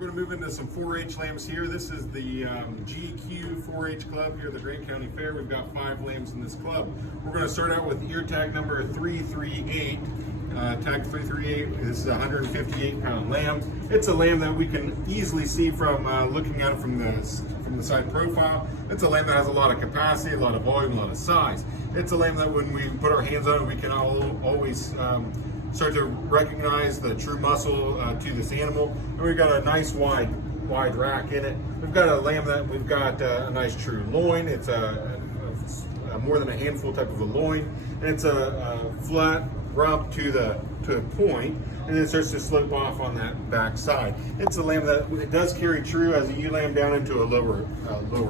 We're going to move into some 4-H lambs here. This is the GQ 4-H club here at the Grant County Fair. We've got 5 lambs in this club. We're going to start out with ear tag number 338. Tag 338 is a 158-pound lamb. It's a lamb that we can easily see from looking at it from the side profile. It's a lamb that has a lot of capacity, a lot of volume, a lot of size. It's a lamb that when we put our hands on it, we can always start to recognize the true muscle to this animal. And we've got a nice wide rack in it. We've got a lamb that we've got a nice true loin. It's a more than a handful type of a loin, and it's a flat rump to the point, and then it starts to slope off on that back side. It's a lamb that it does carry true as a ewe lamb down into a lower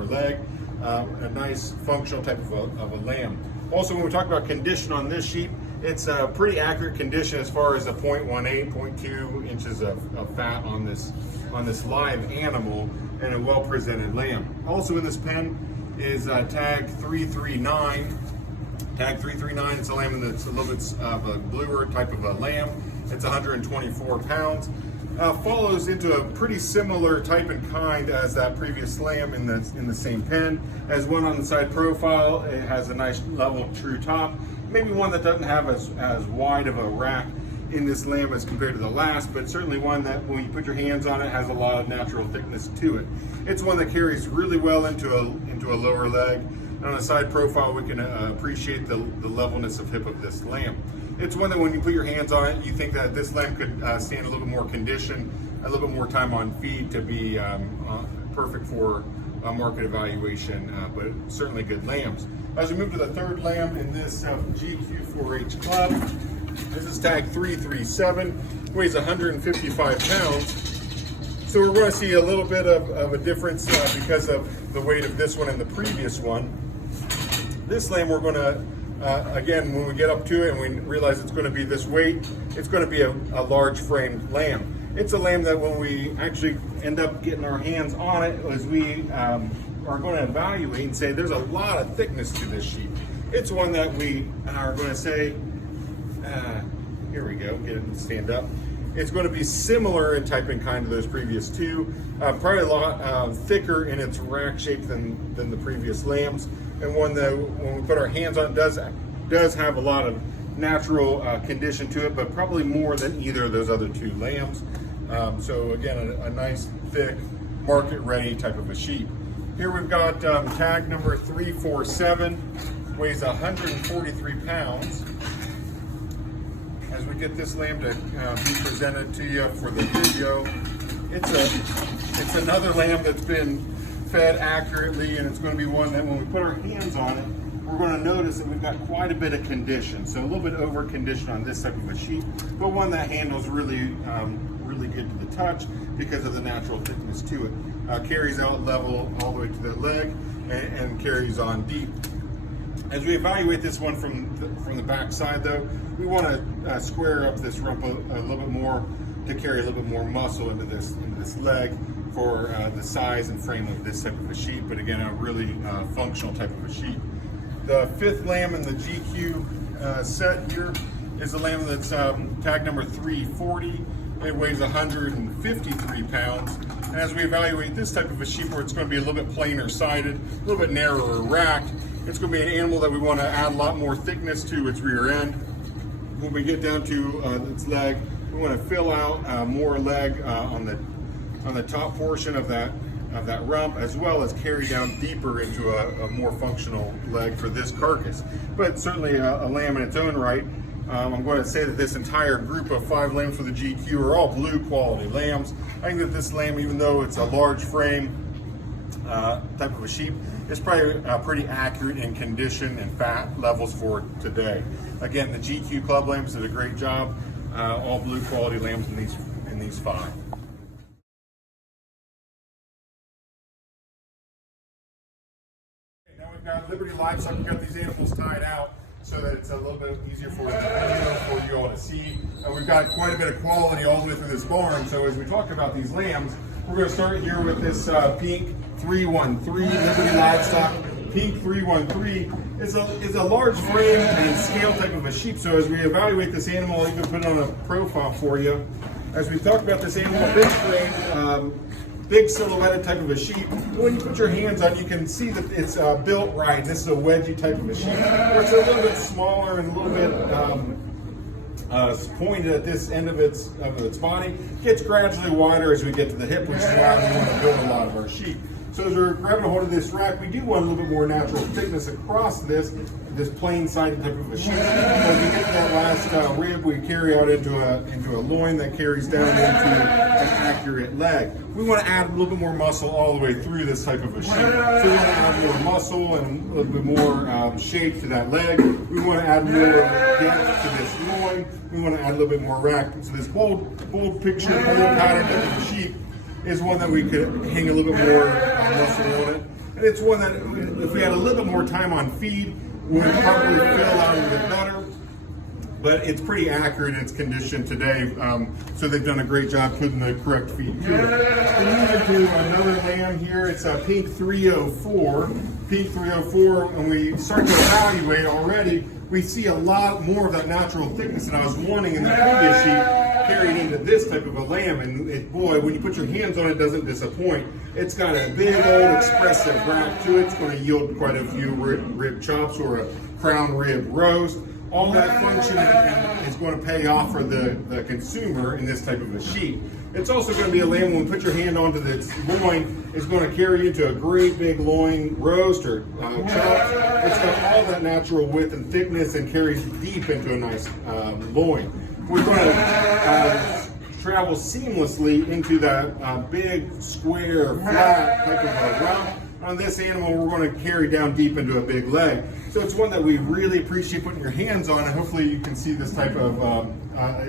leg. A nice functional type of a lamb. Also, when we talk about condition on this sheep, it's a pretty accurate condition as far as the 0.18, 0.2 inches of fat on this live animal, and a well-presented lamb. Also in this pen is tag 339. Tag 339, it's a lamb that's a little bit of a bluer type of a lamb. It's 124 pounds. Follows into a pretty similar type and kind as that previous lamb in the same pen. As one on the side profile, it has a nice level true top. Maybe one that doesn't have as wide of a rack in this lamb as compared to the last, but certainly one that when you put your hands on it has a lot of natural thickness to it. It's one that carries really well into a lower leg. And on the side profile, we can appreciate the levelness of hip of this lamb. It's one that when you put your hands on it, you think that this lamb could stand a little bit more condition, a little bit more time on feed to be perfect for a market evaluation, but certainly good lambs. As we move to the third lamb in this GQ 4-H club, this is tag 337, weighs 155 pounds. So we're going to see a little bit of a difference because of the weight of this one and the previous one. This lamb we're going to, again, when we get up to it and we realize it's going to be this weight, it's going to be a large framed lamb. It's a lamb that when we actually end up getting our hands on it, as we are going to evaluate and say there's a lot of thickness to this sheep. It's one that we are going to say, here we go, get it to stand up. It's going to be similar in type and kind to those previous two, probably a lot thicker in its rack shape than the previous lambs, and one that when we put our hands on does have a lot of natural condition to it, but probably more than either of those other two lambs. So again, a nice, thick, market-ready type of a sheep. Here we've got tag number 347, weighs 143 pounds. As we get this lamb to be presented to you for the video, it's another lamb that's been fed accurately, and it's going to be one that when we put our hands on it, we're going to notice that we've got quite a bit of condition. So a little bit over condition on this type of a sheep, but one that handles really good to the touch because of the natural thickness to it. Carries out level all the way to the leg and carries on deep. As we evaluate this one from the back side though, we want to square up this rump a little bit more to carry a little bit more muscle into this leg for the size and frame of this type of a sheep, but again, a really functional type of a sheep. The fifth lamb in the GQ set here is a lamb that's tag number 340. It weighs 153 pounds. And as we evaluate this type of a sheep where it's going to be a little bit plainer sided, a little bit narrower racked, it's going to be an animal that we want to add a lot more thickness to its rear end. When we get down to its leg, we want to fill out more leg on the top portion of that rump, as well as carry down deeper into a more functional leg for this carcass. But certainly a lamb in its own right. I'm going to say that this entire group of 5 lambs for the GQ are all blue quality lambs. I think that this lamb, even though it's a large frame type of a sheep, is probably pretty accurate in condition and fat levels for today. Again, the GQ Club lambs did a great job. All blue quality lambs in these 5. Now we've got Liberty Livestock. We've got these animals tied out so that it's a little bit easier for you all to see. We've got quite a bit of quality all the way through this barn. So as we talk about these lambs, we're going to start here with this pink 313 Liberty Livestock. Pink 313 is a large frame and scale type of a sheep. So as we evaluate this animal, I'll even put it on a profile for you. As we talked about this animal, big frame, big silhouetted type of a sheep. When you put your hands on, you can see that it's built right. This is a wedgie type of a sheep. Where it's a little bit smaller and a little bit pointed at this end of its body. Gets gradually wider as we get to the hip, which is why we want to build a lot of our sheep. So as we're grabbing a hold of this rack, we do want a little bit more natural thickness across this plain sided type of a sheep. As we get to that last rib, we carry out into a loin that carries down into an accurate leg. We want to add a little bit more muscle all the way through this type of a sheep. So we want to add more muscle and a little bit more shape to that leg. We want to add more depth to this loin. We want to add a little bit more rack. So this bold picture, bold pattern type of a sheep is one that we could hang a little bit more muscle on it. And it's one that if we had a little bit more time on feed, would probably fill out a little bit better. But it's pretty accurate in its condition today, so they've done a great job putting the correct feed to it. We move into another lamb here. It's a Pink 304. Pink 304, when we start to evaluate already, we see a lot more of that natural thickness that I was wanting in the previous sheep carried into this type of a lamb. And boy, when you put your hands on it, it doesn't disappoint. It's got a big old expressive rack to it. It's going to yield quite a few rib chops or a crown rib roast. All that function is going to pay off for the consumer in this type of a sheep. It's also going to be a lamb, when we put your hand onto this loin, it's going to carry into a great big loin roast or chops. It's got all that natural width and thickness and carries deep into a nice loin. We're going to travel seamlessly into that big, square, flat type of a rump. On this animal, we're going to carry down deep into a big leg. So it's one that we really appreciate putting your hands on, and hopefully you can see this type of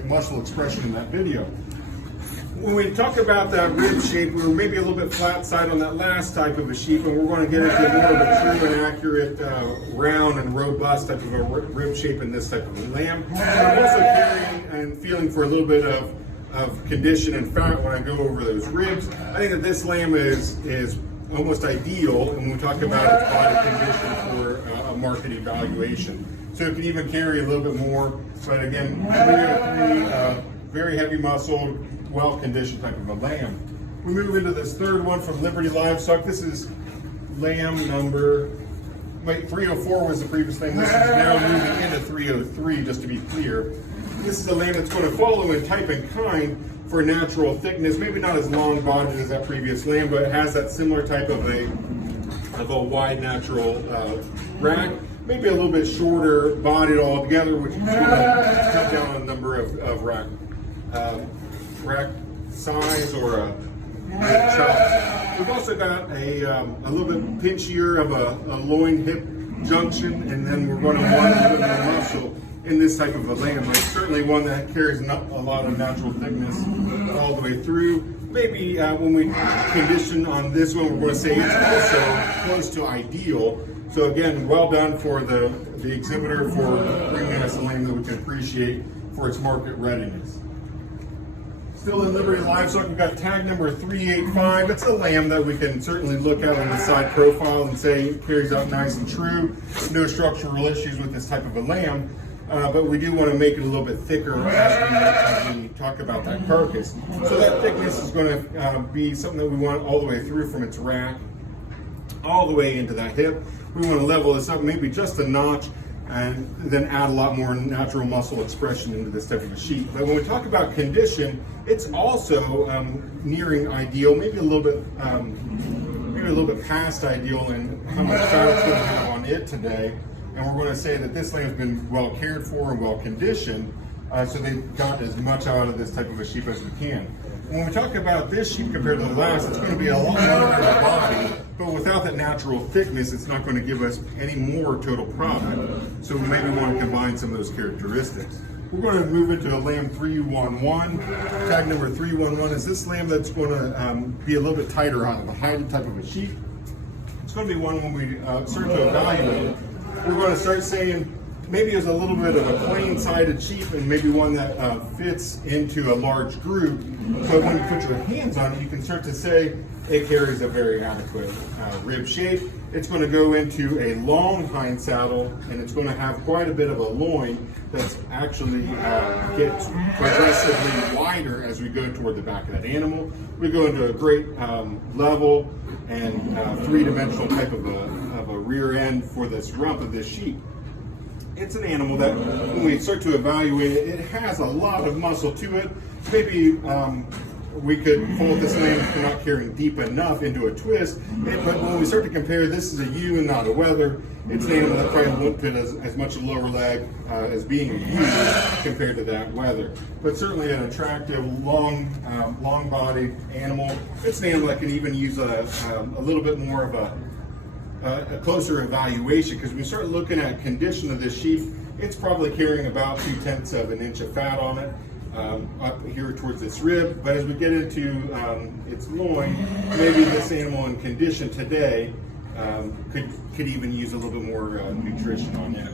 muscle expression in that video. When we talk about that rib shape, we were maybe a little bit flat side on that last type of a sheep, and we're going to get into more of a true and accurate round and robust type of a rib shape in this type of a lamb. And I'm also carrying and feeling for a little bit of condition and fat when I go over those ribs. I think that this lamb is almost ideal when we talk about its body condition for a market evaluation. So it can even carry a little bit more, but again, very heavy muscled, well-conditioned type of a lamb. We move into this third one from Liberty Livestock. This is lamb number, 304 was the previous lamb. This is now moving into 303, just to be clear. This is a lamb that's going to follow in type and kind for natural thickness, maybe not as long bodied as that previous lamb, but it has that similar type of a wide natural rack. Maybe a little bit shorter bodied altogether, which is going to cut down on the number of rack size or a chops. We've also got a little bit pinchier of a loin hip junction, and then we're going to want a little bit more muscle in this type of a lamb. It's certainly one that carries a lot of natural thickness all the way through. Maybe when we condition on this one, we're going to say it's also close to ideal. So again, well done for the exhibitor for bringing us a lamb that we can appreciate for its market readiness. Still in Liberty Livestock, we've got tag number 385. It's a lamb that we can certainly look at on the side profile and say it carries out nice and true. No structural issues with this type of a lamb. But we do want to make it a little bit thicker as we talk about that carcass. So that thickness is going to be something that we want all the way through from its rack, all the way into that hip. We want to level this up maybe just a notch and then add a lot more natural muscle expression into this type of a sheep. But when we talk about condition, it's also nearing ideal, maybe a little bit past ideal in how much fat it's going to have on it today. And we're going to say that this lamb's been well cared for and well conditioned, so they've got as much out of this type of a sheep as we can. When we talk about this sheep compared to the last, it's going to be a lot longer in the body, but without that natural thickness, it's not going to give us any more total product. So we maybe want to combine some of those characteristics. We're going to move into a lamb 311. Tag number 311 is this lamb that's going to be a little bit tighter on the hide type of a sheep. It's going to be one when we start to evaluate it. We're going to start saying maybe is a little bit of a plain-sided sheep and maybe one that fits into a large group. So when you put your hands on it, you can start to say it carries a very adequate rib shape. It's going to go into a long hind saddle, and it's going to have quite a bit of a loin that's actually gets progressively wider as we go toward the back of that animal. We go into a great level and three-dimensional type of a rear end for this rump of this sheep. It's an animal that, when we start to evaluate it, it has a lot of muscle to it. Maybe we could fault this lamb for not carrying deep enough into a twist, but when we start to compare, this is a ewe and not a wether. It's an animal that probably won't fit as much a lower leg as being a ewe compared to that wether. But certainly an attractive, long-bodied animal. It's an animal that can even use a little bit more of a closer evaluation, because when we start looking at condition of this sheep, it's probably carrying about 2/10 of an inch of fat on it. Up here towards this rib, but as we get into its loin, maybe this animal in condition today could even use a little bit more nutrition on it.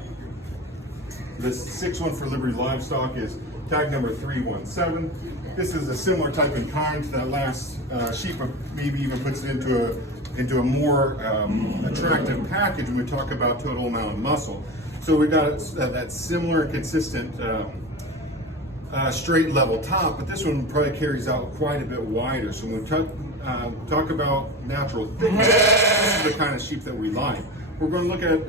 This 6-1 for Liberty Livestock is tag number 317. This is a similar type and kind to that last sheep, but maybe even puts it into a more attractive package when we talk about total amount of muscle. So we got that similar and consistent straight level top, but this one probably carries out quite a bit wider. So when we talk about natural thickness, this is the kind of sheep that we like. We're going to look at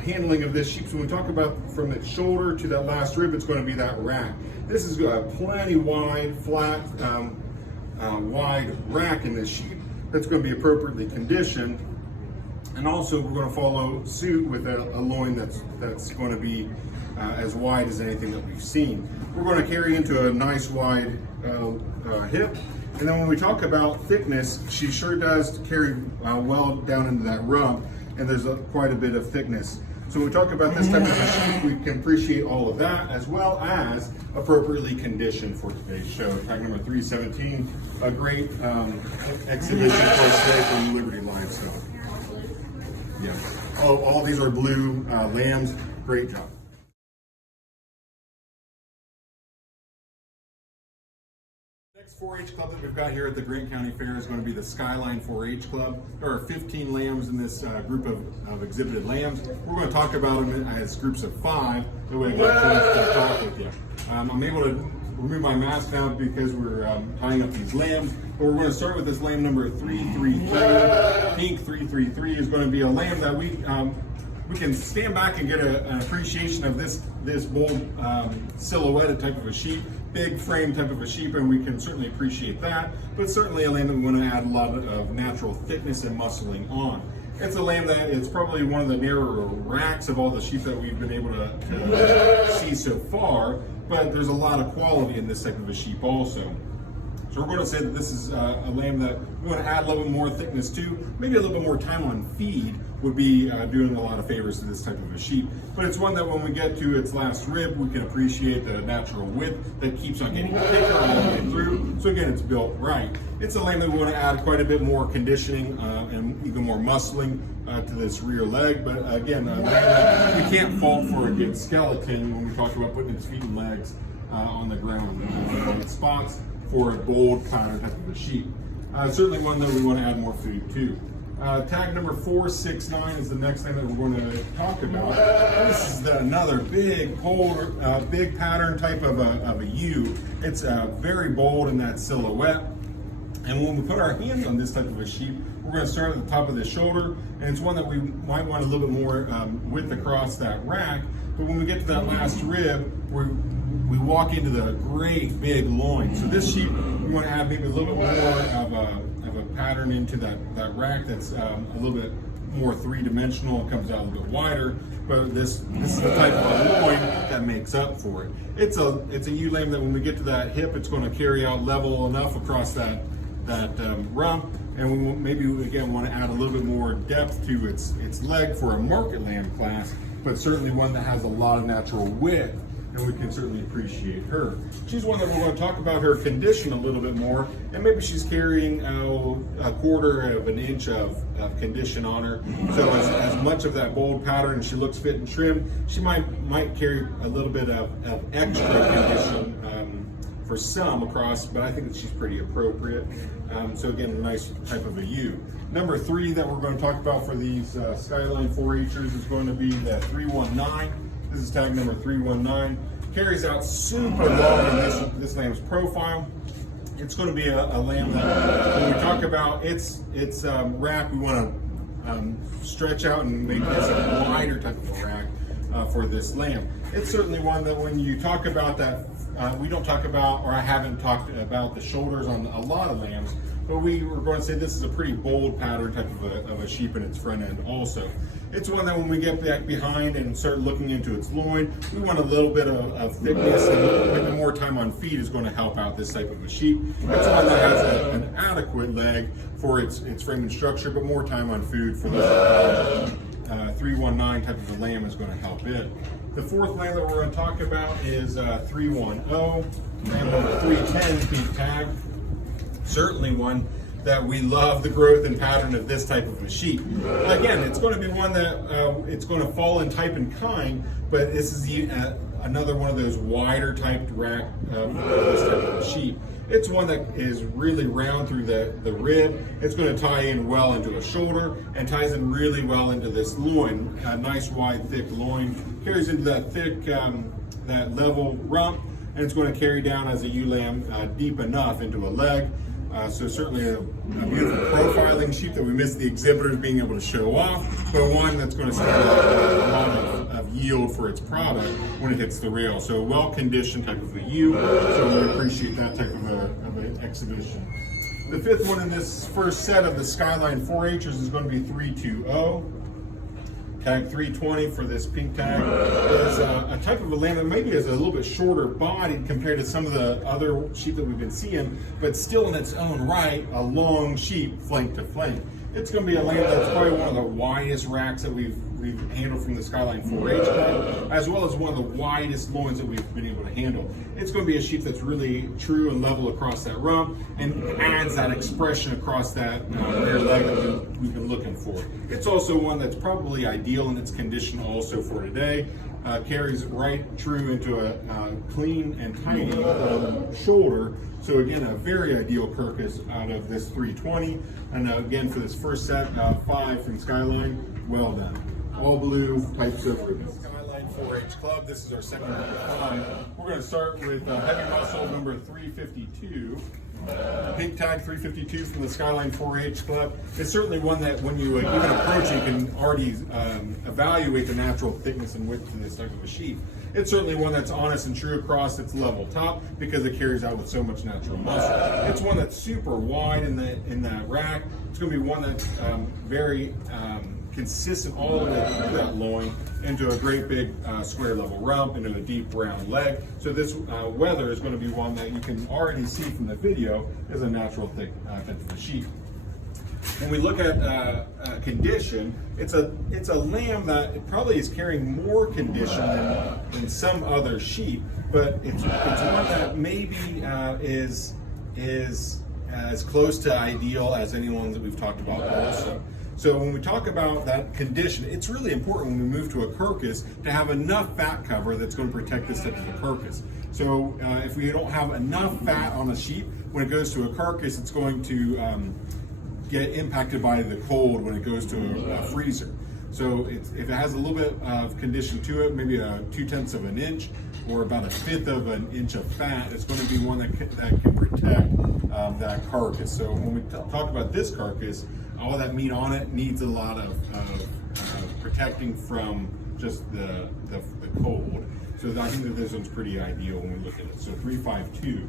handling of this sheep. So when we talk about from its shoulder to that last rib, it's going to be that rack. This is plenty wide, flat, wide rack in this sheep that's going to be appropriately conditioned. And also we're going to follow suit with a loin that's going to be as wide as anything that we've seen. We're going to carry into a nice wide hip. And then when we talk about thickness, she sure does carry well down into that rump, and there's quite a bit of thickness. So when we talk about this type of a sheep, we can appreciate all of that, as well as appropriately conditioned for today's show. Tag number 317, a great exhibition for us today from Liberty Livestock. Yeah. Oh, all these are blue lambs. Great job. Next 4-H club that we've got here at the Grant County Fair is going to be the Skyline 4-H Club. There are 15 lambs in this group of exhibited lambs. We're going to talk about them as groups of 5. That way I get a chance to talk with you. I'm able to remove my mask now because we're tying up these lambs. But we're going to start with this lamb number 333. Pink 333 is going to be a lamb that we can stand back and get an appreciation of this bold silhouetted type of a sheep, big frame type of a sheep, and we can certainly appreciate that. But certainly a lamb that we want to add a lot of natural thickness and muscling on. It's a lamb that is probably one of the narrower racks of all the sheep that we've been able to see so far, but there's a lot of quality in this type of a sheep also. So we're going to say that this is a lamb that we want to add a little bit more thickness to. Maybe a little bit more time on feed would be doing a lot of favors to this type of a sheep. But it's one that when we get to its last rib, we can appreciate the natural width that keeps on getting thicker all the way through. So again, it's built right. It's a lamb that we want to add quite a bit more conditioning and even more muscling to this rear leg. But again, we can't fault for a good skeleton when we talk about putting its feet and legs on the ground on its spots for a bold pattern type of a sheep. Certainly one that we want to add more food to. Tag number 469 is the next thing that we're going to talk about. This is another big polar, big pattern type of a ewe. It's very bold in that silhouette. And when we put our hands on this type of a sheep, we're going to start at the top of the shoulder, and it's one that we might want a little bit more width across that rack. But when we get to that last rib, we walk into the great big loin. So this sheep, we want to add maybe a little bit more of a pattern into that rack that's a little bit more three-dimensional. It comes out a little bit wider, but this is the type of loin that makes up for it. It's a ewe lamb that when we get to that hip, it's going to carry out level enough across that rump, and we maybe again want to add a little bit more depth to its leg for a market lamb class, but certainly one that has a lot of natural width. and we can certainly appreciate her. She's one that we're going to talk about her condition a little bit more, and maybe she's carrying a quarter of an inch of condition on her. So as much of that bold pattern, and she looks fit and trim, she might carry a little bit of extra condition for some across, but I think that she's pretty appropriate. So again, a nice type of a ewe. Number 3 that we're going to talk about for these Skyline 4-H'ers is going to be the 319. This is tag number 319. Carries out super long in this lamb's profile. It's going to be a lamb that, when we talk about its rack, we want to stretch out and make this a wider type of a rack for this lamb. It's certainly one that when you talk about that, we don't talk about, or I haven't talked about the shoulders on a lot of lambs, but we were going to say this is a pretty bold pattern type of a sheep in its front end also. It's one that when we get back behind and start looking into its loin, we want a little bit of thickness, and maybe more time on feed is going to help out this type of a sheep. It's one that has an adequate leg for its frame and structure, but more time on food for this 319 type of a lamb is going to help it. The 4th lamb that we're going to talk about is 310, lamb number 310 peak tag. Certainly one that we love the growth and pattern of this type of a sheep. Again, it's going to be one that it's going to fall in type and kind, but this is another one of those wider typed rack of this type of a sheep. It's one that is really round through the rib. It's going to tie in well into a shoulder and ties in really well into this loin. A nice wide thick loin. Carries into that thick, that level rump, and it's going to carry down as a ewe lamb deep enough into a leg. So certainly a beautiful profiling sheep that we miss the exhibitors being able to show off, but one that's going to still a lot of yield for its product when it hits the rail. So well-conditioned type of a ewe, so we appreciate that type of an exhibition. The 5th one in this first set of the Skyline 4-H'ers is going to be 320. Tag 320 for this pink tag is a type of a lamb that maybe is a little bit shorter bodied compared to some of the other sheep that we've been seeing, but still in its own right, a long sheep flank to flank. It's going to be a lamb that's probably one of the widest racks that we've handled from the Skyline 4-H club, as well as one of the widest loins that we've been able to handle. It's going to be a sheep that's really true and level across that rump and adds that expression across that rear leg that we've been looking for. It's also one that's probably ideal in its condition also for today. Carries right true into a clean and tidy shoulder. So again, a very ideal carcass out of this 320. And again, for this first set, 5 from Skyline, well done. All blue types of ribbons. Skyline 4-H Club, this is our second number 5. We're going to start with heavy muscle number 352. Pink tag 352 from the Skyline 4-H Club. It's certainly one that when you even approach, you can already evaluate the natural thickness and width of this type of a sheep. It's certainly one that's honest and true across its level top because it carries out with so much natural muscle. It's one that's super wide in that rack. It's going to be one that's very consistent all the way through that loin into a great big square level rump, into a deep round leg. So this weather is going to be one that you can already see from the video is a natural thick type of a sheep. When we look at condition, it's a lamb that probably is carrying more condition than some other sheep, but it's one that maybe is as close to ideal as any ones that we've talked about also. So when we talk about that condition, it's really important when we move to a carcass to have enough fat cover that's going to protect this type of a carcass. So if we don't have enough fat on a sheep, when it goes to a carcass, it's going to get impacted by the cold when it goes to a freezer. So if it has a little bit of condition to it, maybe a 2/10 of an inch or about a 1/5 of an inch of fat, it's going to be one that can protect that carcass. So when we talk about this carcass, all that meat on it needs a lot of protecting from just the cold. So I think that this one's pretty ideal when we look at it. So 352.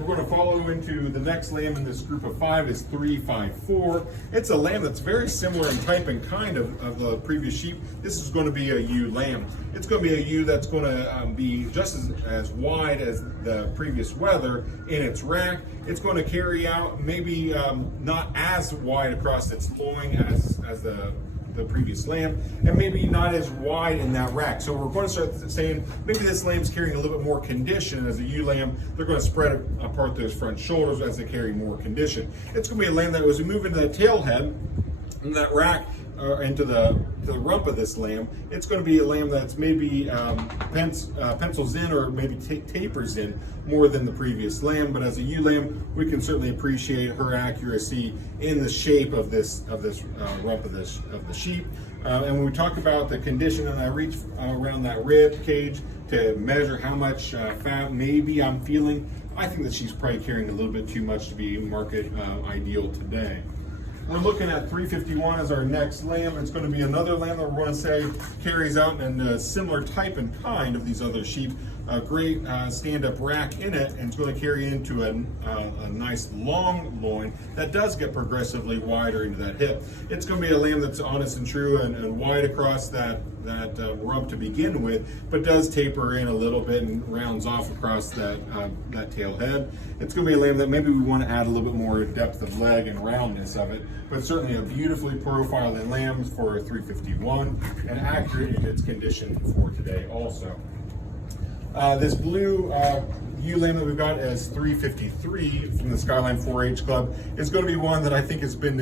We're going to follow into the next lamb in this group of 5 is 354. It's a lamb that's very similar in type and kind of the previous sheep. This is going to be a ewe lamb. It's going to be a ewe that's going to be just as wide as the previous wether in its rack. It's going to carry out maybe not as wide across its loin as the the previous lamb, and maybe not as wide in that rack. So we're going to start saying maybe this lamb's carrying a little bit more condition. As a ewe lamb, they're going to spread apart those front shoulders as they carry more condition. It's going to be a lamb that, as we move into that tail head, in that rack, into the rump of this lamb, it's going to be a lamb that's maybe pencils in or maybe tapers in more than the previous lamb. But as a ewe lamb, we can certainly appreciate her accuracy in the shape of this rump of the sheep. And when we talk about the condition, and I reach around that rib cage to measure how much fat maybe I'm feeling, I think that she's probably carrying a little bit too much to be market ideal today. We're looking at 351 as our next lamb. It's going to be another lamb that we're going to say carries out in a similar type and kind of these other sheep. A great stand-up rack in it, and it's going to carry into a nice long loin that does get progressively wider into that hip. It's going to be a lamb that's honest and true and wide across that rump to begin with, but does taper in a little bit and rounds off across that tail head. It's going to be a lamb that maybe we want to add a little bit more depth of leg and roundness of it, but certainly a beautifully profiled lamb for 351 and accurate in its condition for today also. This blue ewe lamb that we've got as 353 from the Skyline 4-H Club is going to be one that I think has been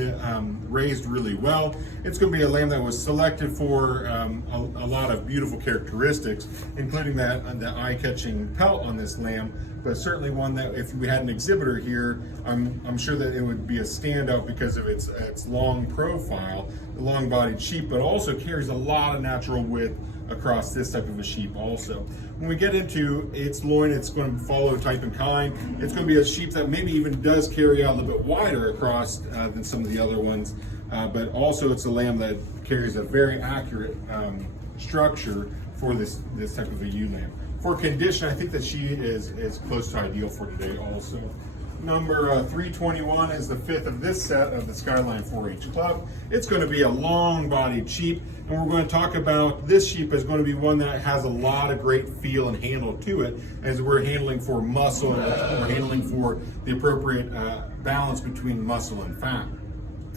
raised really well. It's going to be a lamb that was selected for a lot of beautiful characteristics, including the eye-catching pelt on this lamb, but certainly one that if we had an exhibitor here, I'm sure that it would be a standout because of its long profile, the long-bodied sheep, but also carries a lot of natural width across this type of a sheep also. When we get into its loin, it's going to follow type and kind. It's going to be a sheep that maybe even does carry out a little bit wider across than some of the other ones, but also it's a lamb that carries a very accurate structure for this type of a ewe lamb. For condition, I think that she is close to ideal for today also. Number 321 is the fifth of this set of the Skyline 4-H Club. It's going to be a long-bodied sheep, and we're going to talk about this sheep as going to be one that has a lot of great feel and handle to it, as we're handling for muscle and we're handling for the appropriate balance between muscle and fat.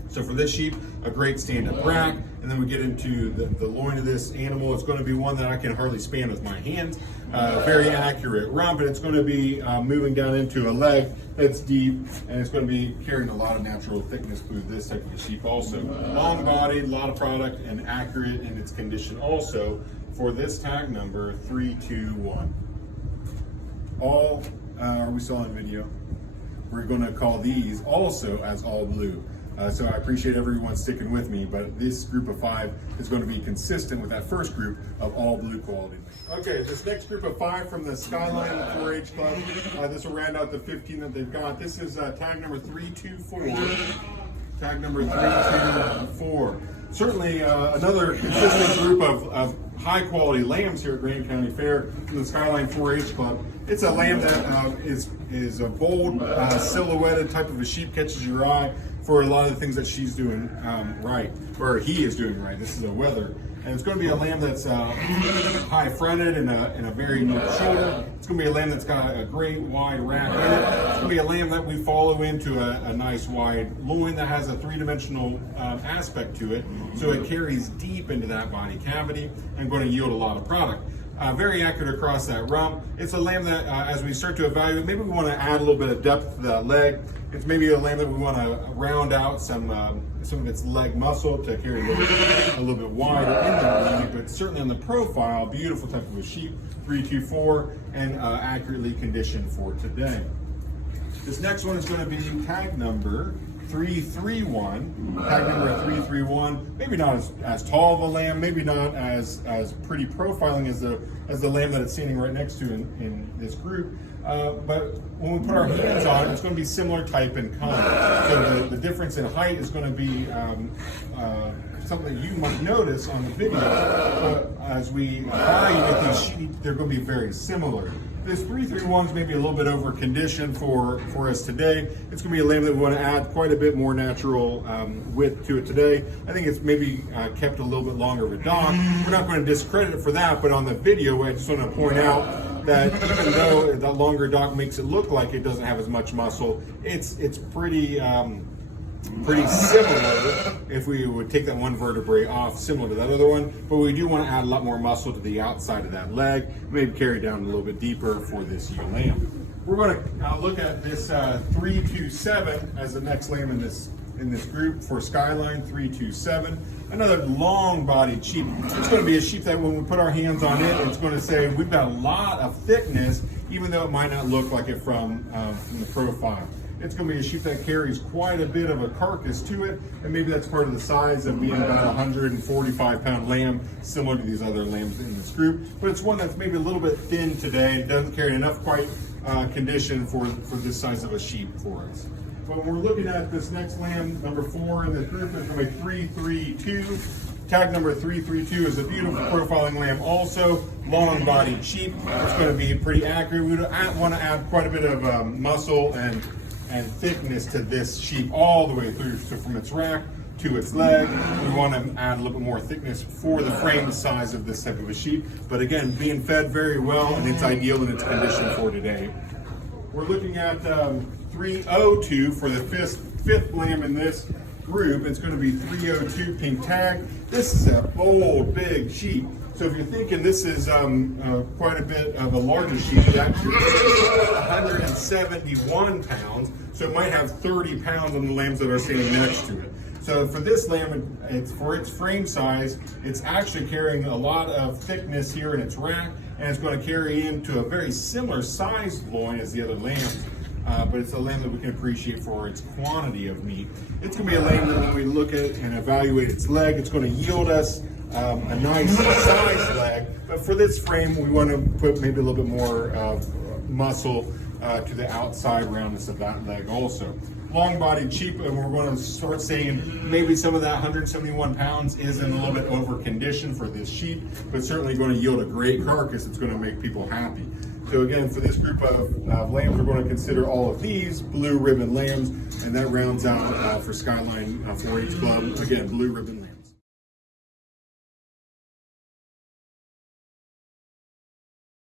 So for this sheep, a great stand-up rack, and then we get into the loin of this animal. It's going to be one that I can hardly span with my hands. Very accurate rump, and it's going to be moving down into a leg that's deep, and it's going to be carrying a lot of natural thickness through this type of a sheep also. Long-bodied, a lot of product, and accurate in its condition also for this tag number 321. All, are we still on video? We're going to call these also as all blue. So I appreciate everyone sticking with me, but this group of 5 is going to be consistent with that first group of all blue quality. Okay, this next group of 5 from the Skyline 4-H Club, this will round out the 15 that they've got. This is tag number 324. Tag number 324. Certainly another consistent group of high quality lambs here at Grand County Fair from the Skyline 4-H Club. It's a lamb that is a bold, silhouetted type of a sheep, catches your eye for a lot of the things that she's doing right, or he is doing right. This is a wether. And it's going to be a lamb that's high fronted and a very neat shoulder. It's going to be a lamb that's got a great wide rack in it. It's going to be a lamb that we follow into a nice wide loin that has a three-dimensional aspect to it. So it carries deep into that body cavity and going to yield a lot of product. Very accurate across that rump. It's a lamb that, as we start to evaluate, maybe we want to add a little bit of depth to that leg. It's maybe a lamb that we want to round out some of its leg muscle to carry a little bit wider in that leg, but certainly on the profile, beautiful type of a sheep, 324, and accurately conditioned for today. This next one is going to be tag number 331. Tag number 331. Maybe not as tall of a lamb, maybe not as pretty profiling as the lamb that it's standing right next to in this group. But when we put our hands on it, it's going to be similar type and kind. So the difference in height is going to be something that you might notice on the video. But as we evaluate these sheep, they're going to be very similar. This 331 is maybe a little bit over conditioned for us today. It's going to be a lamb that we want to add quite a bit more natural width to it today. I think it's maybe kept a little bit longer of a dock. We're not going to discredit it for that, but on the video, I just want to point out that even though the longer dock makes it look like it doesn't have as much muscle, it's pretty pretty similar if we would take that one vertebrae off, similar to that other one, but we do want to add a lot more muscle to the outside of that leg, maybe carry down a little bit deeper for this ewe lamb. We're going to look at this 327 as the next lamb in this group for Skyline 327. Another long-bodied sheep. It's going to be a sheep that when we put our hands on it, it's going to say we've got a lot of thickness, even though it might not look like it from the profile. It's going to be a sheep that carries quite a bit of a carcass to it, and maybe that's part of the size of being about a 145-pound lamb, similar to these other lambs in this group. But it's one that's maybe a little bit thin today, doesn't carry enough quite condition for this size of a sheep for us. But when we're looking at this next lamb, number 4 in this group, is going to be 332. Tag number 332 is a beautiful profiling lamb, also long-bodied sheep. It's going to be pretty accurate. We want to add quite a bit of muscle and thickness to this sheep all the way through. So from its rack to its leg, we want to add a little bit more thickness for the frame size of this type of a sheep. But again, being fed very well, and it's ideal in its condition for today. We're looking at 302 for the fifth lamb in this group. It's going to be 302 pink tag. This is a bold, big sheep. So if you're thinking this is quite a bit of a larger sheep, it actually is 171 pounds. So it might have 30 pounds on the lambs that are sitting next to it. So for this lamb, it's for its frame size, it's actually carrying a lot of thickness here in its rack, and it's going to carry into a very similar sized loin as the other lambs. But it's a lamb that we can appreciate for its quantity of meat. It's going to be a lamb that when we look at and evaluate its leg, it's going to yield us a nice sized leg. But for this frame, we want to put maybe a little bit more muscle to the outside roundness of that leg also. Long-bodied sheep, and we're going to start saying maybe some of that 171 pounds is in a little bit over condition for this sheep, but certainly going to yield a great carcass. It's going to make people happy. So again, for this group of lambs, we're going to consider all of these blue ribbon lambs, and that rounds out for Skyline 4-H Club, again, blue ribbon lambs.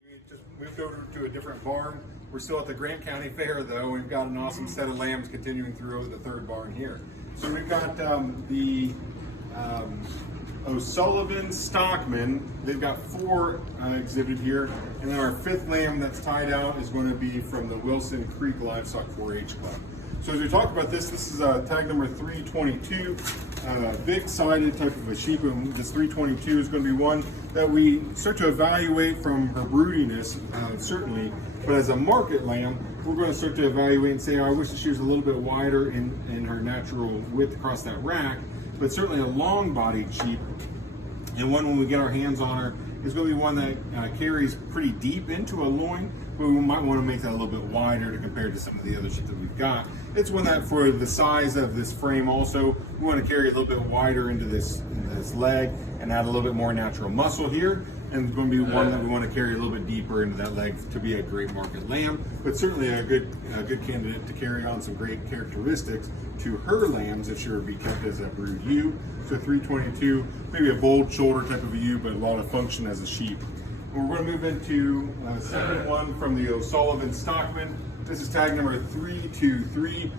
We just moved over to a different barn. We're still at the Grant County Fair, though. We've got an awesome set of lambs continuing through the third barn here. So we've got the O'Sullivan Stockman. They've got 4 exhibited here. And then our 5th lamb that's tied out is going to be from the Wilson Creek Livestock 4-H Club. So as we talk about this is tag number 322, big-sided type of a sheep, and this 322 is going to be one that we start to evaluate from her broodiness, certainly, but as a market lamb, we're going to start to evaluate and say, oh, I wish she was a little bit wider in her natural width across that rack, but certainly a long-bodied sheep, and one when we get our hands on her is going to be one that carries pretty deep into a loin, but we might want to make that a little bit wider to compare to some of the other sheep that we've got. It's one that for the size of this frame also, we want to carry a little bit wider into this leg and add a little bit more natural muscle here. And it's going to be one that we want to carry a little bit deeper into that leg to be a great market lamb, but certainly a good candidate to carry on some great characteristics to her lambs if she were to be kept as a brood ewe. So 322, maybe a bold shoulder type of a ewe, but a lot of function as a sheep. And we're going to move into the second one from the O'Sullivan Stockman. This is tag number 323.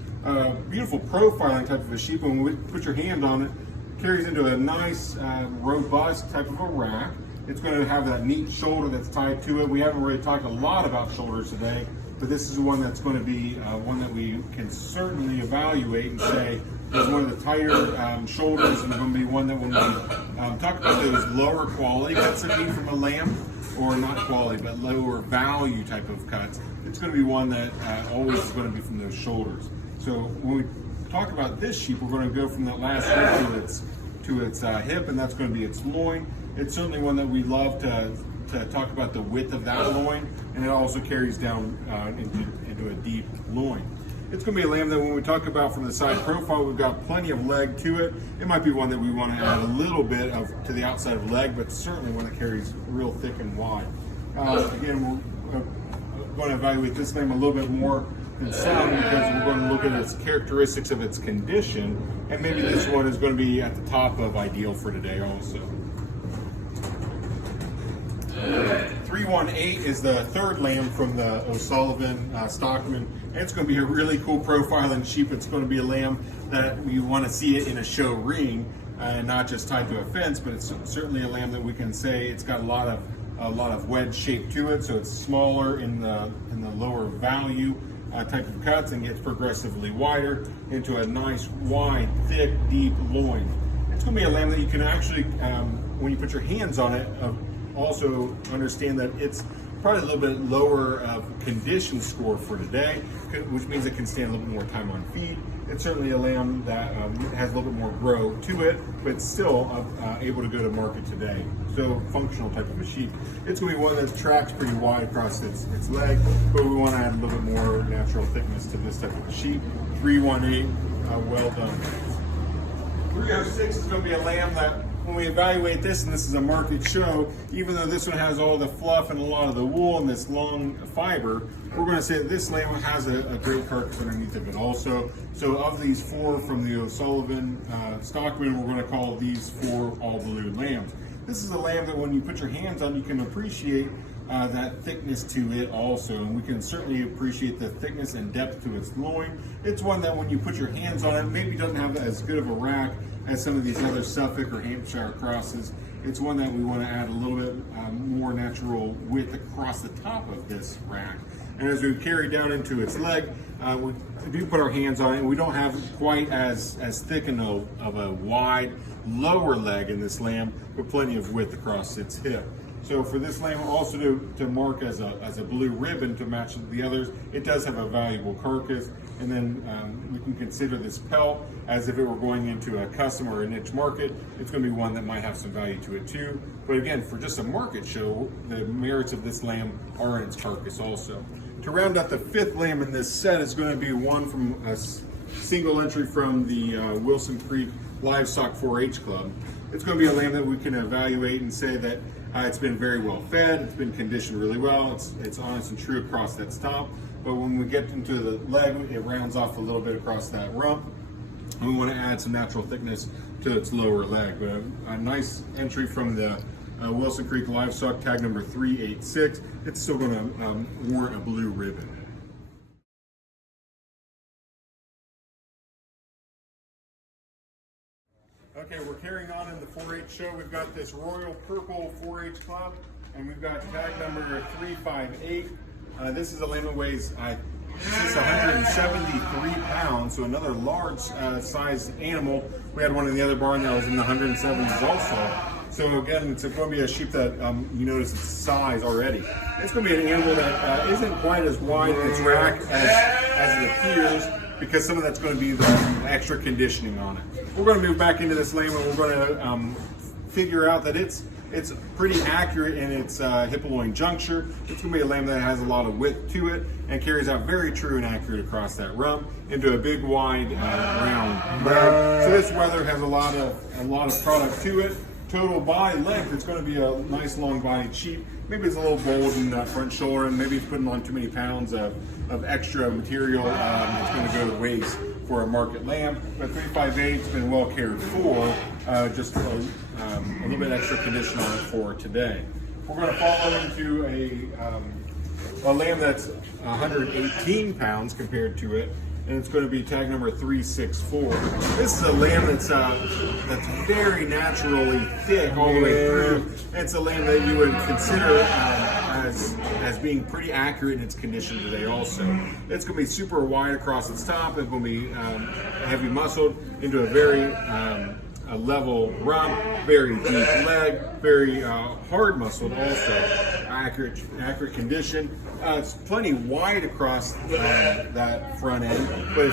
Beautiful profiling type of a sheep. When we put your hand on it, carries into a nice, robust type of a rack. It's going to have that neat shoulder that's tied to it. We haven't really talked a lot about shoulders today, but this is one that's going to be one that we can certainly evaluate and say is one of the tighter shoulders, and going to be one that when we talk about those lower quality cuts of meat from a lamb, or not quality, but lower value type of cuts, it's going to be one that always is going to be from those shoulders. So when we talk about this sheep, we're going to go from that last rib to its hip, and that's going to be its loin. It's certainly one that we love to talk about the width of that loin, and it also carries down into a deep loin. It's going to be a lamb that when we talk about from the side profile, we've got plenty of leg to it. It might be one that we want to add a little bit to the outside of leg, but certainly one that carries real thick and wide. Again, we're going to evaluate this lamb a little bit more than some because we're going to look at its characteristics of its condition, and maybe this one is going to be at the top of ideal for today also. 318 is the third lamb from the O'Sullivan Stockman, and it's going to be a really cool profiling sheep. It's going to be a lamb that we want to see it in a show ring, and not just tied to a fence, but it's certainly a lamb that we can say it's got a lot of wedge shape to it, so it's smaller in the lower value type of cuts and gets progressively wider into a nice wide, thick, deep loin. It's going to be a lamb that you can actually, when you put your hands on it, also understand that it's probably a little bit lower of condition score for today, which means it can stand a little bit more time on feed. It's certainly a lamb that has a little bit more grow to it, but still able to go to market today. So functional type of a sheep. It's going to be one that tracks pretty wide across its leg, but we want to add a little bit more natural thickness to this type of a sheep. 318, well done. 306 is going to be a lamb that, when we evaluate this, and this is a market show, even though this one has all the fluff and a lot of the wool and this long fiber, we're going to say that this lamb has a great carcass underneath of it also. So of these four from the O'Sullivan Stockman, we're going to call these four all blue lambs. This is a lamb that when you put your hands on, you can appreciate that thickness to it also, and we can certainly appreciate the thickness and depth to its loin. It's one that when you put your hands on it, maybe doesn't have as good of a rack as some of these other Suffolk or Hampshire crosses. It's one that we want to add a little bit more natural width across the top of this rack. And as we carry down into its leg, we do put our hands on it, and we don't have quite as thick of a wide lower leg in this lamb, but plenty of width across its hip. So for this lamb also to mark as a blue ribbon to match the others, it does have a valuable carcass. And then we can consider this pelt as if it were going into a custom or a niche market. It's going to be one that might have some value to it too. But again, for just a market show, the merits of this lamb are in its carcass also. To round out the fifth lamb in this set is going to be one from a single entry from the Wilson Creek Livestock 4-H Club. It's going to be a lamb that we can evaluate and say that it's been very well fed, it's been conditioned really well, it's honest and true across that stop. But when we get into the leg, it rounds off a little bit across that rump. And we want to add some natural thickness to its lower leg. But a nice entry from the Wilson Creek Livestock, tag number 386. It's still going to warrant a blue ribbon. Okay, we're carrying on in the 4-H show. We've got this Royal Purple 4-H Club, and we've got tag number 358. This is a lamb that weighs 173 pounds, so another large size animal. We had one in the other barn that was in the 170s also. So again, it's going to be a sheep that you notice its size already. It's going to be an animal that isn't quite as wide in its rack as it appears, because some of that's going to be the extra conditioning on it. We're going to move back into this lamb, and we're going to figure out that it's pretty accurate in its hip loin juncture. It's going to be a lamb that has a lot of width to it and carries out very true and accurate across that rump into a big wide round leg. So this wether has a lot of product to it. Total body length, it's going to be a nice long bodied sheep. Maybe it's a little bold in that front shoulder, and maybe it's putting on too many pounds of extra material. It's going to go to waste for a market lamb. But 358's been well cared for, just a little bit extra condition on it for today. We're going to follow into a lamb that's 118 pounds compared to it, and it's going to be tag number 364. This is a lamb that's very naturally thick all the way through. It's a lamb that you would consider as being pretty accurate in its condition today also. It's going to be super wide across its top. It's going to be heavy muscled into a very a level rump, very deep leg, very hard muscled also. Accurate condition. It's plenty wide across that front end, but